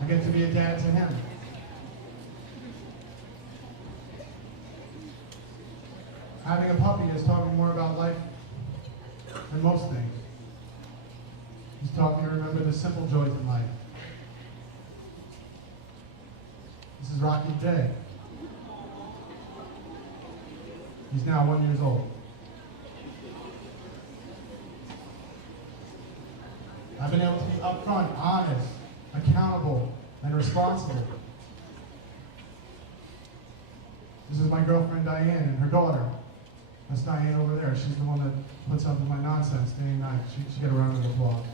I get to be a dad to him. Having a puppy has taught me more about life than most things. He's taught me to remember the simple joys in life. This is Rocky J. He's now 1 year old. I've been able to be upfront, honest, accountable, and responsible. This is my girlfriend Diane and her daughter. That's Diane over there. She's the one that puts up with my nonsense day and night. She should get a round of applause.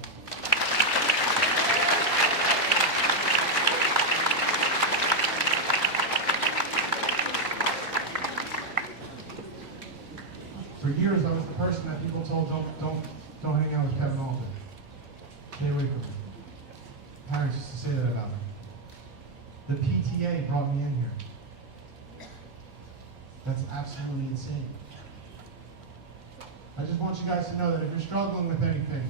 For years, I was the person that people told, don't hang out with Kevin Alden. Stay away from him. Parents used to say that about me. The PTA brought me in here. That's absolutely insane. I just want you guys to know that if you're struggling with anything,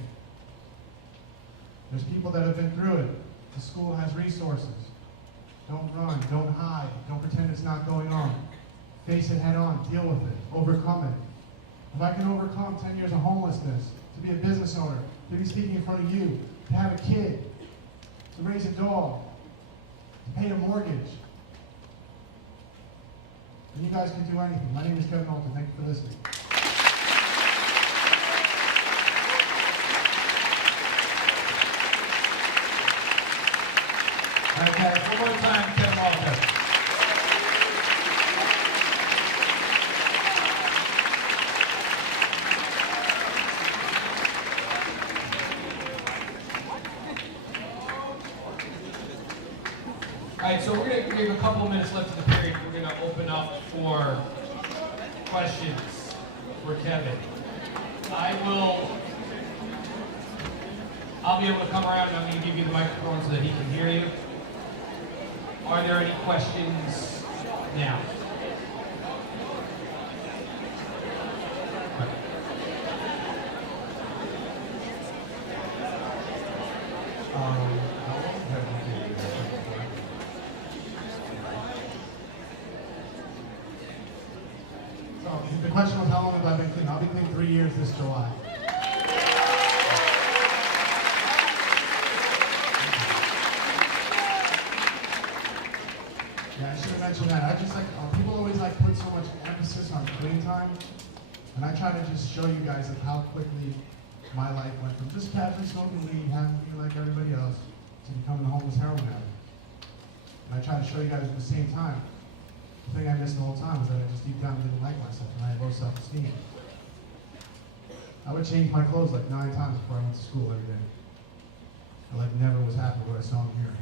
there's people that have been through it. The school has resources. Don't run, don't hide, don't pretend it's not going on. Face it head on, deal with it, overcome it. If I can overcome 10 years of homelessness, to be a business owner, to be speaking in front of you, to have a kid, to raise a dog, to pay a mortgage, and you guys can do anything. My name is Kevin Alton. Thank you for listening. Okay, one more time, Kevin Alton. All right, so we have a couple of minutes left in the period. We're going to open up for questions for Kevin. I'll be able to come around and I'm going to give you the microphone so that he can hear you. Are there any questions now? The question was, how long have I been clean? I'll be clean 3 years this July. Yeah, I should have mentioned that. I just people always put so much emphasis on clean time, and I try to just show you guys how quickly my life went from just casually smoking weed, having to be like everybody else, to becoming a homeless heroin addict. And I try to show you guys at the same time. The thing I missed the whole time was that I just deep down didn't like myself, and I had low self-esteem. I would change my clothes 9 times before I went to school every day. I never was happy with what I saw and hearing.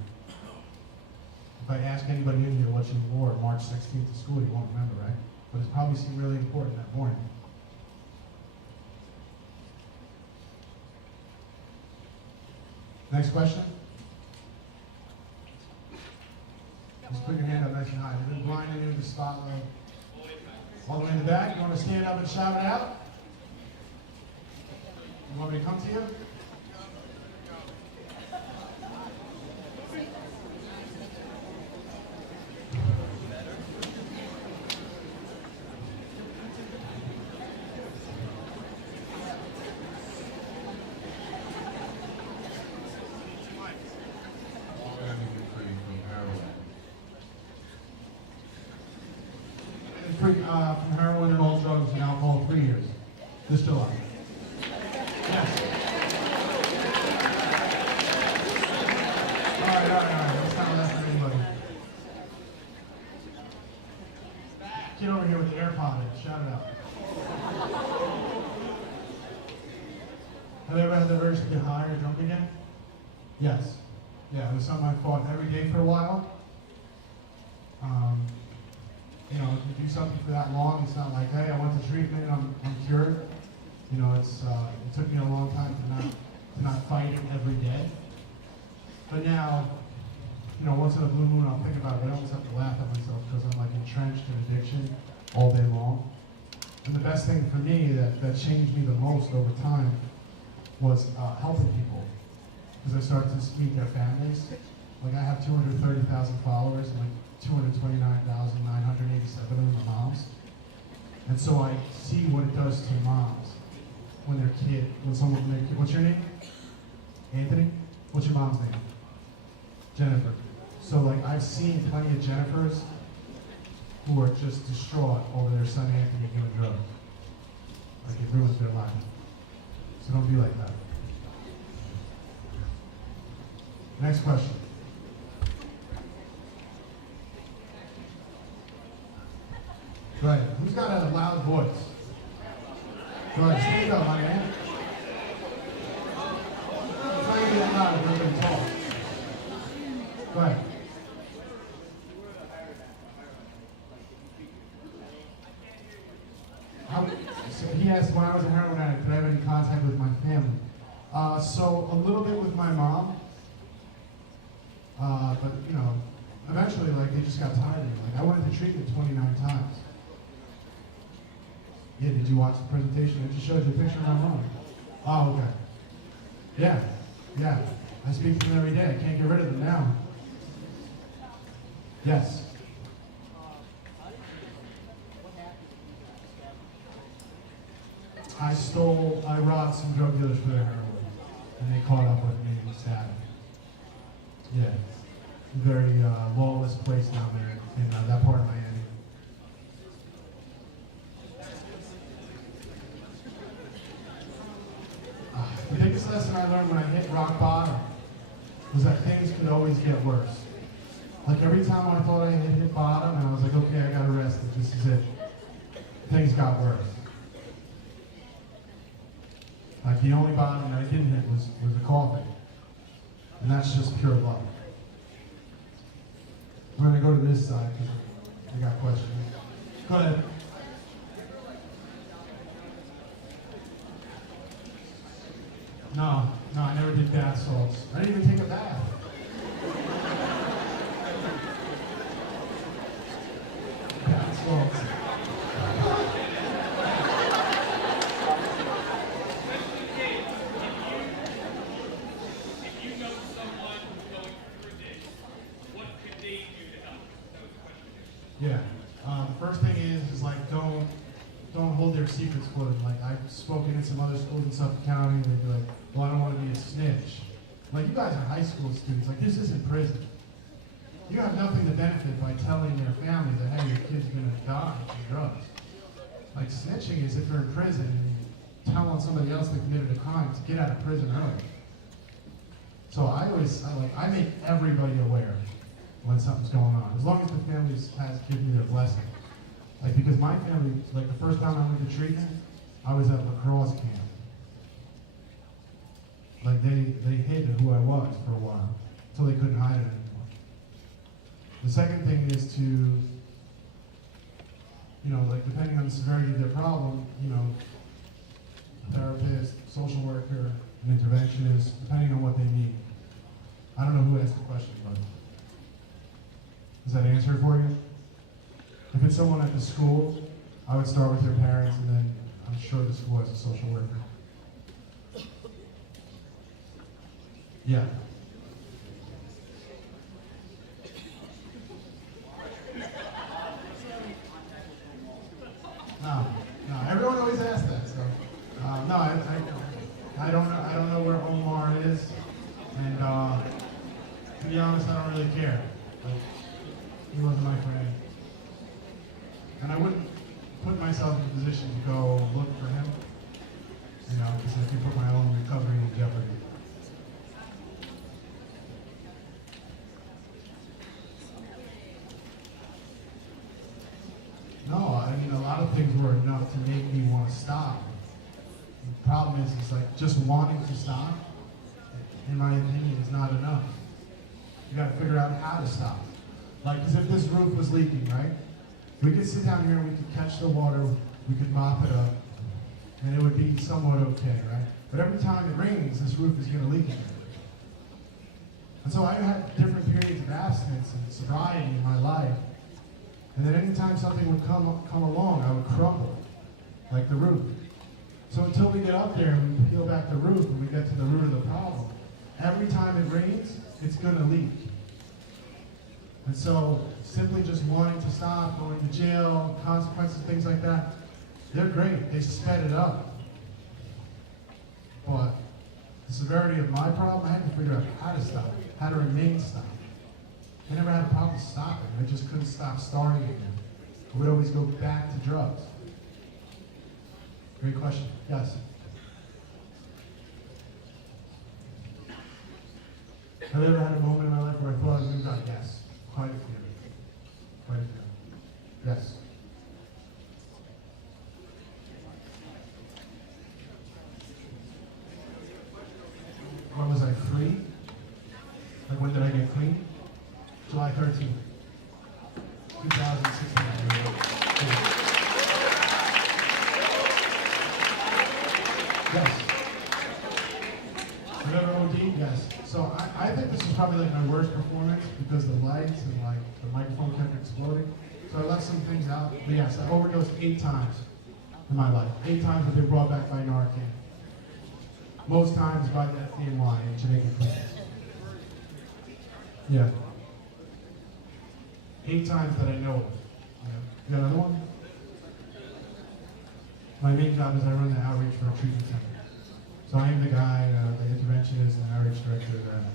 If I ask anybody in here what you wore March 16th to school, you won't remember, right? But it probably seemed really important that morning. Next question? Just put your hand up nice and high. You've been blinded into the spotlight. All the way in the back. You want to stand up and shout it out? You want me to come to you? From heroin and all drugs and alcohol, 3 years. This July. Yes. All right. That's kind of left for anybody. Get over here with the AirPod and shout it out. Have you ever had the urge to get high or drunk again? Yes. Yeah, it was something I fought every day for a while. If you do something for that long, it's not like, hey, I went to treatment, I'm cured. It took me a long time to not fight it every day. But now, once in a blue moon, I'll think about it. I almost have to laugh at myself because I'm entrenched in addiction all day long. And the best thing for me that changed me the most over time was helping people. Because I started to meet their families. I have 230,000 followers and 229,987 of them are moms. And so I see what it does to moms when their kid, what's your name? Anthony? What's your mom's name? Jennifer. So I've seen plenty of Jennifers who are just distraught over their son Anthony doing drugs. It ruins their life. So don't be like that. Next question. Go ahead. Who's got a loud voice? Go ahead. Stand up, my man. Try to get loud if you're going to talk. Go ahead. So he asked, when I was a heroin addict, did I have any contact with my family? So a little bit with my mom. But eventually, they just got tired of me. I went into treatment 29 times. Yeah, did you watch the presentation? I just showed you a picture of my mom. Oh, okay. Yeah. I speak to them every day. I can't get rid of them now. I robbed some drug dealers for their heroin, and they caught up with me and stabbed me. Yeah, very lawless place down there in that part of Miami. The biggest lesson I learned when I hit rock bottom was that things could always get worse. Like every time I thought I had hit bottom and I was like, okay, I got arrested, this is it. Things got worse. Like the only bottom that I didn't hit was a coffin. And that's just pure luck. I'm gonna go to this side because I got questions. Go ahead. No, I never did bath salts. I didn't even take a bath. Bath salts. If you know someone going through this, what could they do to help? That was the question. Yeah. First thing is like don't hold their secrets for them. Like I've spoken in some other schools in Suffolk County, and they'd be like, well, I don't want to be a snitch. Like you guys are high school students. Like this isn't prison. You have nothing to benefit by telling their family that hey, your kid's gonna die from drugs. Like snitching is if you're in prison and you tell on somebody else that committed a crime to get out of prison early. So I make everybody aware when something's going on, as long as the family has given me their blessing. Like because my family, like the first time I went to treatment, I was at a lacrosse camp. Like they hid who I was for a while, until they couldn't hide it anymore. The second thing is to, like depending on the severity of their problem, therapist, social worker, an interventionist, depending on what they need. I don't know who asked the question, but does that answer it for you? If it's someone at the school, I would start with their parents, and then I'm sure the school has a social worker. Yeah. No. Everyone always asks that. So, no, I don't know where Omar is, and to be honest, I don't really care. Like, he wasn't my friend, and I wouldn't put myself in a position to go look for him. Because I could put my own recovery in jeopardy. No, I mean, a lot of things were enough to make me want to stop. The problem is like just wanting to stop, in my opinion, is not enough. You got to figure out how to stop. Like, because if this roof was leaking, right? We could sit down here and we could catch the water, we could mop it up, and it would be somewhat okay, right? But every time it rains, this roof is going to leak again. And so I had different periods of abstinence and sobriety in my life. And then anytime something would come along, I would crumble, like the roof. So until we get up there and we peel back the roof and we get to the root of the problem, every time it rains, it's going to leak. And so simply just wanting to stop, going to jail, consequences, things like that, they're great. They sped it up. But the severity of my problem, I had to figure out how to stop, how to remain stopped. I never had a problem stopping. I just couldn't stop starting again. I would always go back to drugs. Great question. Yes? Have you ever had a moment in my life where I thought I was going to die? Yes. Quite a few. Quite a few. Yes. When was I free? Like when did I get clean? July 13th, 2016. Yes. Have you ever OD'd? Yes. So I think this is probably like my worst performance because the lights and like the microphone kept exploding. So I left some things out. But yes, I overdosed 8 times in my life. 8 times I've been brought back by Narcan. Most times by the FDNY in Jamaican Plains. Yeah. 8 times that I know of. You got another one? my main job is I run the outreach for a treatment center. So I am the guy, the interventionist and outreach director that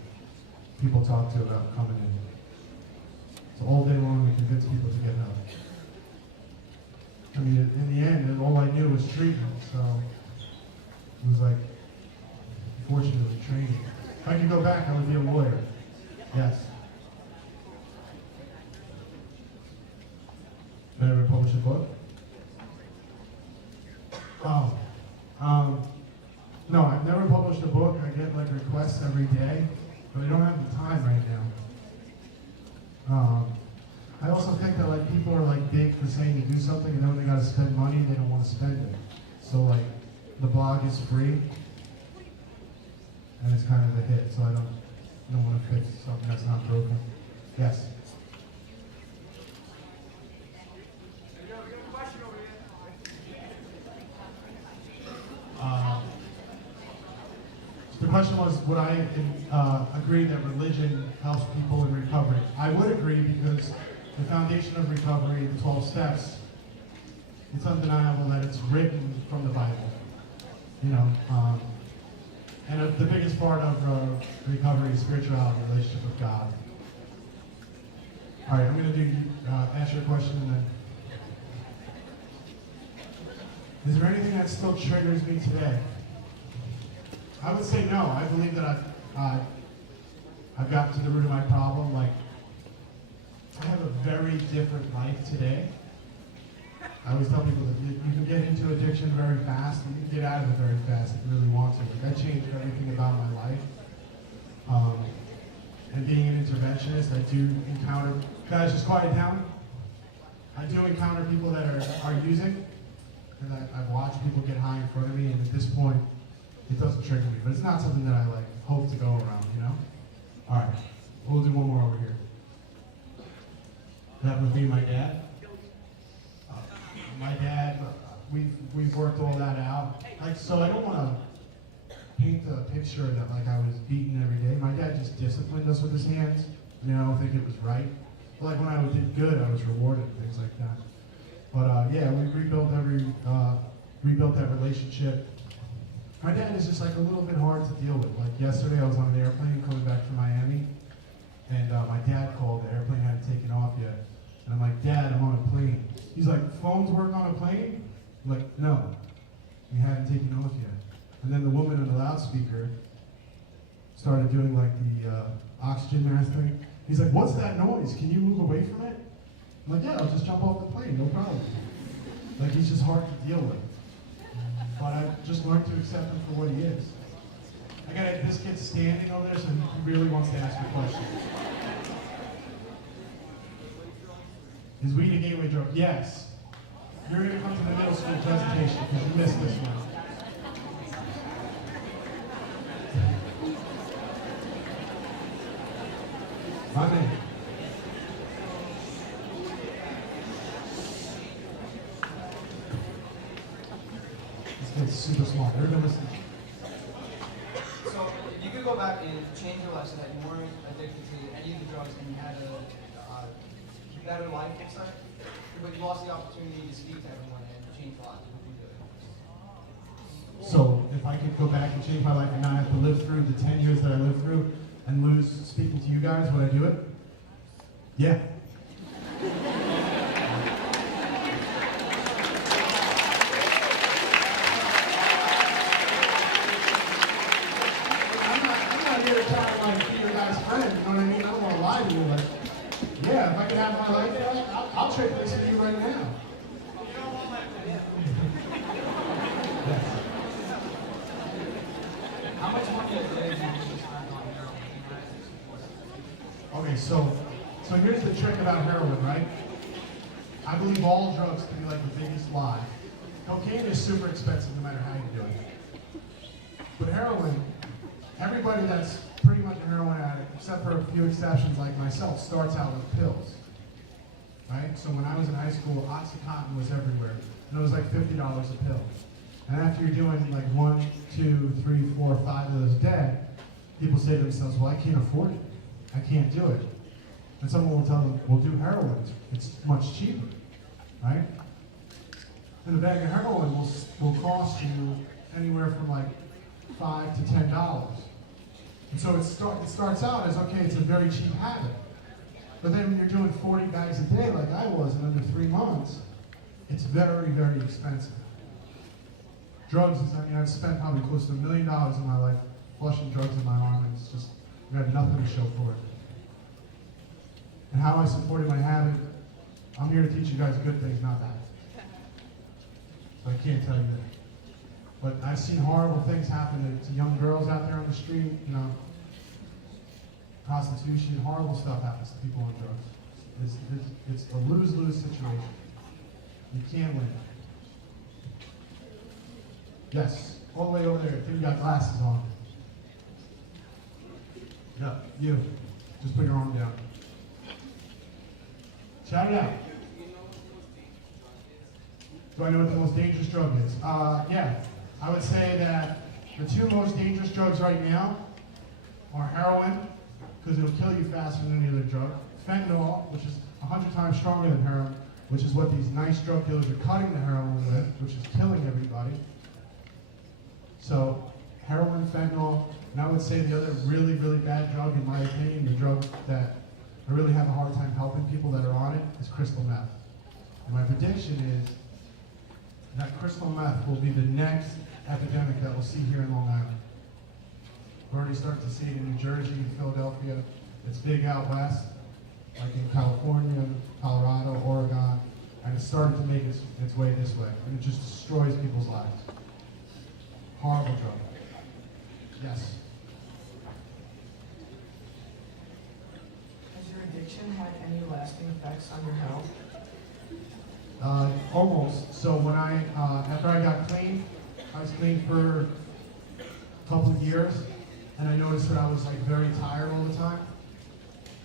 people talk to about coming in. So all day long we convince people to get help. I mean, in the end, all I knew was treatment, so it was like, fortunately, training. If I could go back, I would be a lawyer. Yes. Did I ever publish a book? Oh. No, I've never published a book. I get like requests every day, but I don't have the time right now. I also think that like people are like big for saying to do something, and then when they gotta spend money, they don't want to spend it. So like the blog is free, and it's kind of a hit. So I don't want to fix something that's not broken. Yes. The question was, would I agree that religion helps people in recovery? I would agree because the foundation of recovery, the 12 steps, it's undeniable that it's written from the Bible. You know, and the biggest part of recovery is spirituality, relationship with God. All right, I'm going to ask your question and then. Is there anything that still triggers me today? I would say no. I believe that I've gotten to the root of my problem. Like, I have a very different life today. I always tell people that you can get into addiction very fast, and you can get out of it very fast if you really want to. Like, that changed everything about my life. And being an interventionist, I do encounter, guys, just quiet down. I do encounter people that are using, and I've watched people get high in front of me, and at this point, it doesn't trigger me, but it's not something that I like hope to go around, you know? All right, we'll do one more over here. That would be my dad. My dad, we've worked all that out. Like, so I don't want to paint the picture that like I was beaten every day. My dad just disciplined us with his hands. You know, I don't think it was right. But like when I did good, I was rewarded, things like that. But yeah, we rebuilt that relationship. My dad is just like a little bit hard to deal with. Like yesterday I was on an airplane coming back from Miami, and my dad called, the airplane hadn't taken off yet. And I'm like, Dad, I'm on a plane. He's like, phones work on a plane? I'm like, no, we hadn't taken off yet. And then the woman on the loudspeaker started doing like the oxygen mask thing. He's like, what's that noise? Can you move away from it? I'm like, yeah, I'll just jump off the plane, no problem. Like, he's just hard to deal with. But I've just learned to accept him for what he is. I got this kid standing over there, so he really wants to ask a question. Is weed a gateway drug? Yes. You're going to come to the middle school presentation because you missed this one. My name. This kid's super smart. Everybody listen. So, if you could go back and change your life so that you weren't addicted to any of the drugs and you had a better life inside, but you lost the opportunity to speak to everyone and change lives, would you do it? So, if I could go back and change my life and not have to live through the 10 years that I lived through and lose speaking to you guys, would I do it? Yeah. I'm not here to try to like be your guys' friend, you know what I mean? I don't want to lie to you, but yeah, if I could have my life back, I'll trade this to you right now. How much money a day do you spend on heroin? Okay, so here's the trick about heroin, right? I believe all drugs can be like the biggest lie. Cocaine is super expensive no matter how you do it. But heroin, everybody that's pretty much a heroin addict, except for a few exceptions like myself, starts out with pills. Right? So when I was in high school, Oxycontin was everywhere. And it was like $50 a pill. And after you're doing like 1, 2, 3, 4, 5 of those a day, people say to themselves, well, I can't afford it. I can't do it. And someone will tell them, well, do heroin. It's much cheaper. Right? And a bag of heroin will cost you anywhere from like $5 to $10. And so it starts out as, okay, it's a very cheap habit. But then when you're doing 40 bags a day like I was in under 3 months, it's very, very expensive. Drugs is, I mean, I've spent probably close to $1 million in my life flushing drugs in my arm, and it's just, I have nothing to show for it. And how I supported my habit, I'm here to teach you guys good things, not bad. So I can't tell you that. But I've seen horrible things happen to young girls out there on the street, you know, prostitution, horrible stuff happens to people on drugs. It's a lose-lose situation. You can't win. Yes, all the way over there. I think you got glasses on. Yeah, you. Just put your arm down. Shout it out. Do I know what the most dangerous drug is? Yeah. I would say that the 2 most dangerous drugs right now are heroin, because it'll kill you faster than any other drug. Fentanyl, which is 100 times stronger than heroin, which is what these nice drug dealers are cutting the heroin with, which is killing everybody. So, heroin, fentanyl, and I would say the other really, really bad drug, in my opinion, the drug that I really have a hard time helping people that are on it, is crystal meth. And my prediction is that crystal meth will be the next epidemic that we'll see here in Long Island. We're already starting to see it in New Jersey, Philadelphia. It's big out west, like in California, Colorado, Oregon, and it's starting to make its way this way, and it just destroys people's lives. Horrible drug. Yes. Has your addiction had any lasting effects on your health? Almost. So when after I got clean, I was clean for a couple of years, and I noticed that I was like very tired all the time.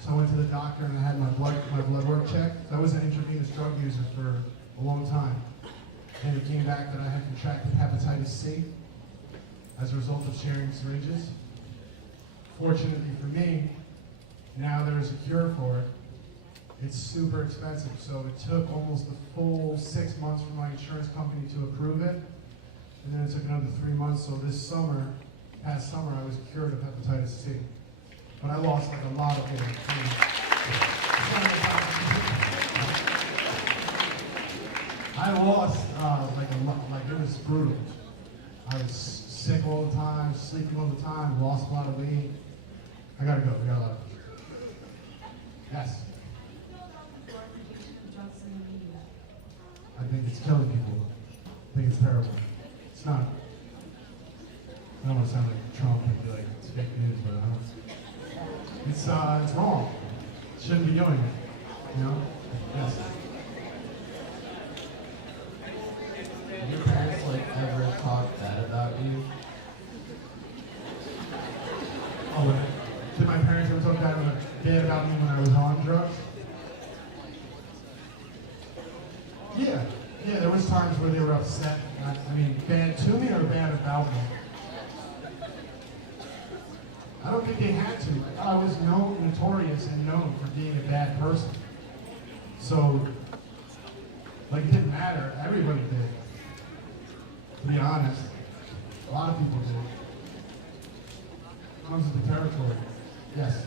So I went to the doctor and I had my blood work checked. So I was an intravenous drug user for a long time, and it came back that I had contracted hepatitis C as a result of sharing syringes. Fortunately for me, now there is a cure for it. It's super expensive, so it took almost a full 6 months for my insurance company to approve it, and then it took another 3 months, so past summer, I was cured of hepatitis C. But I lost like a lot of weight. I lost like it was brutal. I was sick all the time, sleeping all the time, lost a lot of weight. I gotta go, we got a lot of questions. Yes? I think it's killing people. I think it's terrible. It's not. I don't want to sound like Trump and be like, it's fake news, but I don't. It's wrong. Shouldn't be doing it. You know? Yes. Did your parents ever talk bad about you? Oh, did my parents ever talk bad about me when I was on drugs? Yeah, there was times where they were upset. I mean, bad to me or bad about me? I don't think they had to. I was notorious and known for being a bad person. So, like, it didn't matter. Everybody did. To be honest, a lot of people did. It comes with the territory. Yes.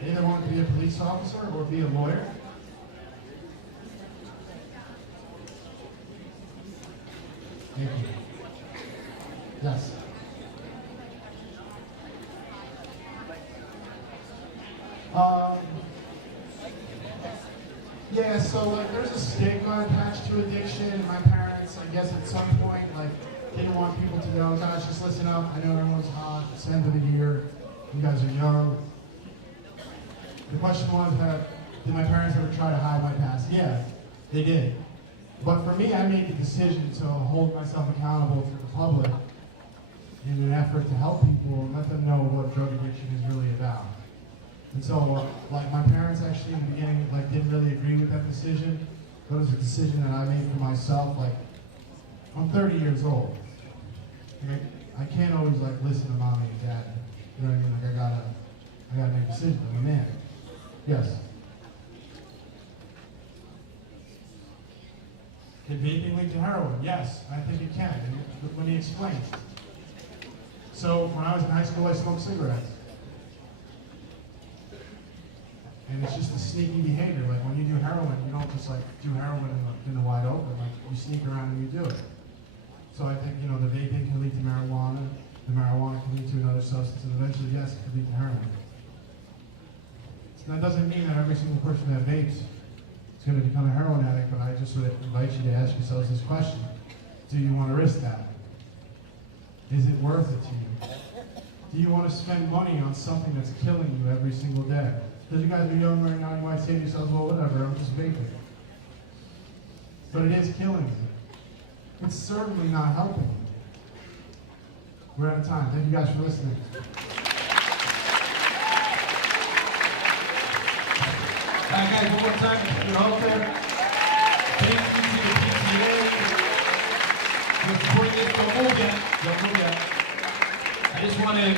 They either want to be a police officer or be a lawyer. Thank you. Yes. Yeah, so like there's a stigma attached to addiction, and my parents, I guess at some point, like didn't want people to know, guys, just listen up. I know everyone's hot. It's the end of the year. You guys are young. The question was, did my parents ever try to hide my past? Yeah, they did. But for me, I made the decision to hold myself accountable to the public in an effort to help people and let them know what drug addiction is really about. And so, like, my parents actually in the beginning, like, didn't really agree with that decision. But it was a decision that I made for myself. Like, I'm 30 years old. Like, I can't always, like, listen to mommy and dad. You know what I mean? Like, I gotta make decisions. I'm a man. Yes. Can vaping lead to heroin? Yes, I think it can. And let me explain. So when I was in high school, I smoked cigarettes. And it's just a sneaky behavior. Like when you do heroin, you don't just like do heroin in the wide open. Like you sneak around and you do it. So I think, the vaping can lead to marijuana. The marijuana can lead to another substance. And eventually, yes, it can lead to heroin. That doesn't mean that every single person that vapes is going to become a heroin addict, but I just would invite you to ask yourselves this question. Do you want to risk that? Is it worth it to you? Do you want to spend money on something that's killing you every single day? Because you guys are young right now, you might say to yourselves, well, whatever, I'm just vaping. But it is killing you. It's certainly not helping you. We're out of time. Thank you guys for listening. All right, guys, one more time, you're out there. Thank you to the PTA for supporting this. Don't move yet. Don't move yet. I just want to,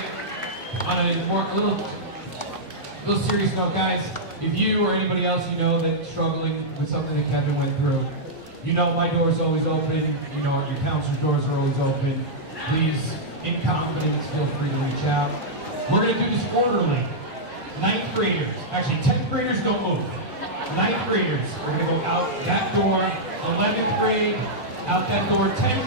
on a little serious note, guys, if you or anybody else you know that's struggling with something that Kevin went through, my door is always open. Your counselor's doors are always open. Please, in confidence, feel free to reach out. We're going to do this orderly. 9th graders, actually 10th graders don't move. 9th graders, we're going to go out that door. 11th grade, out that door. 10th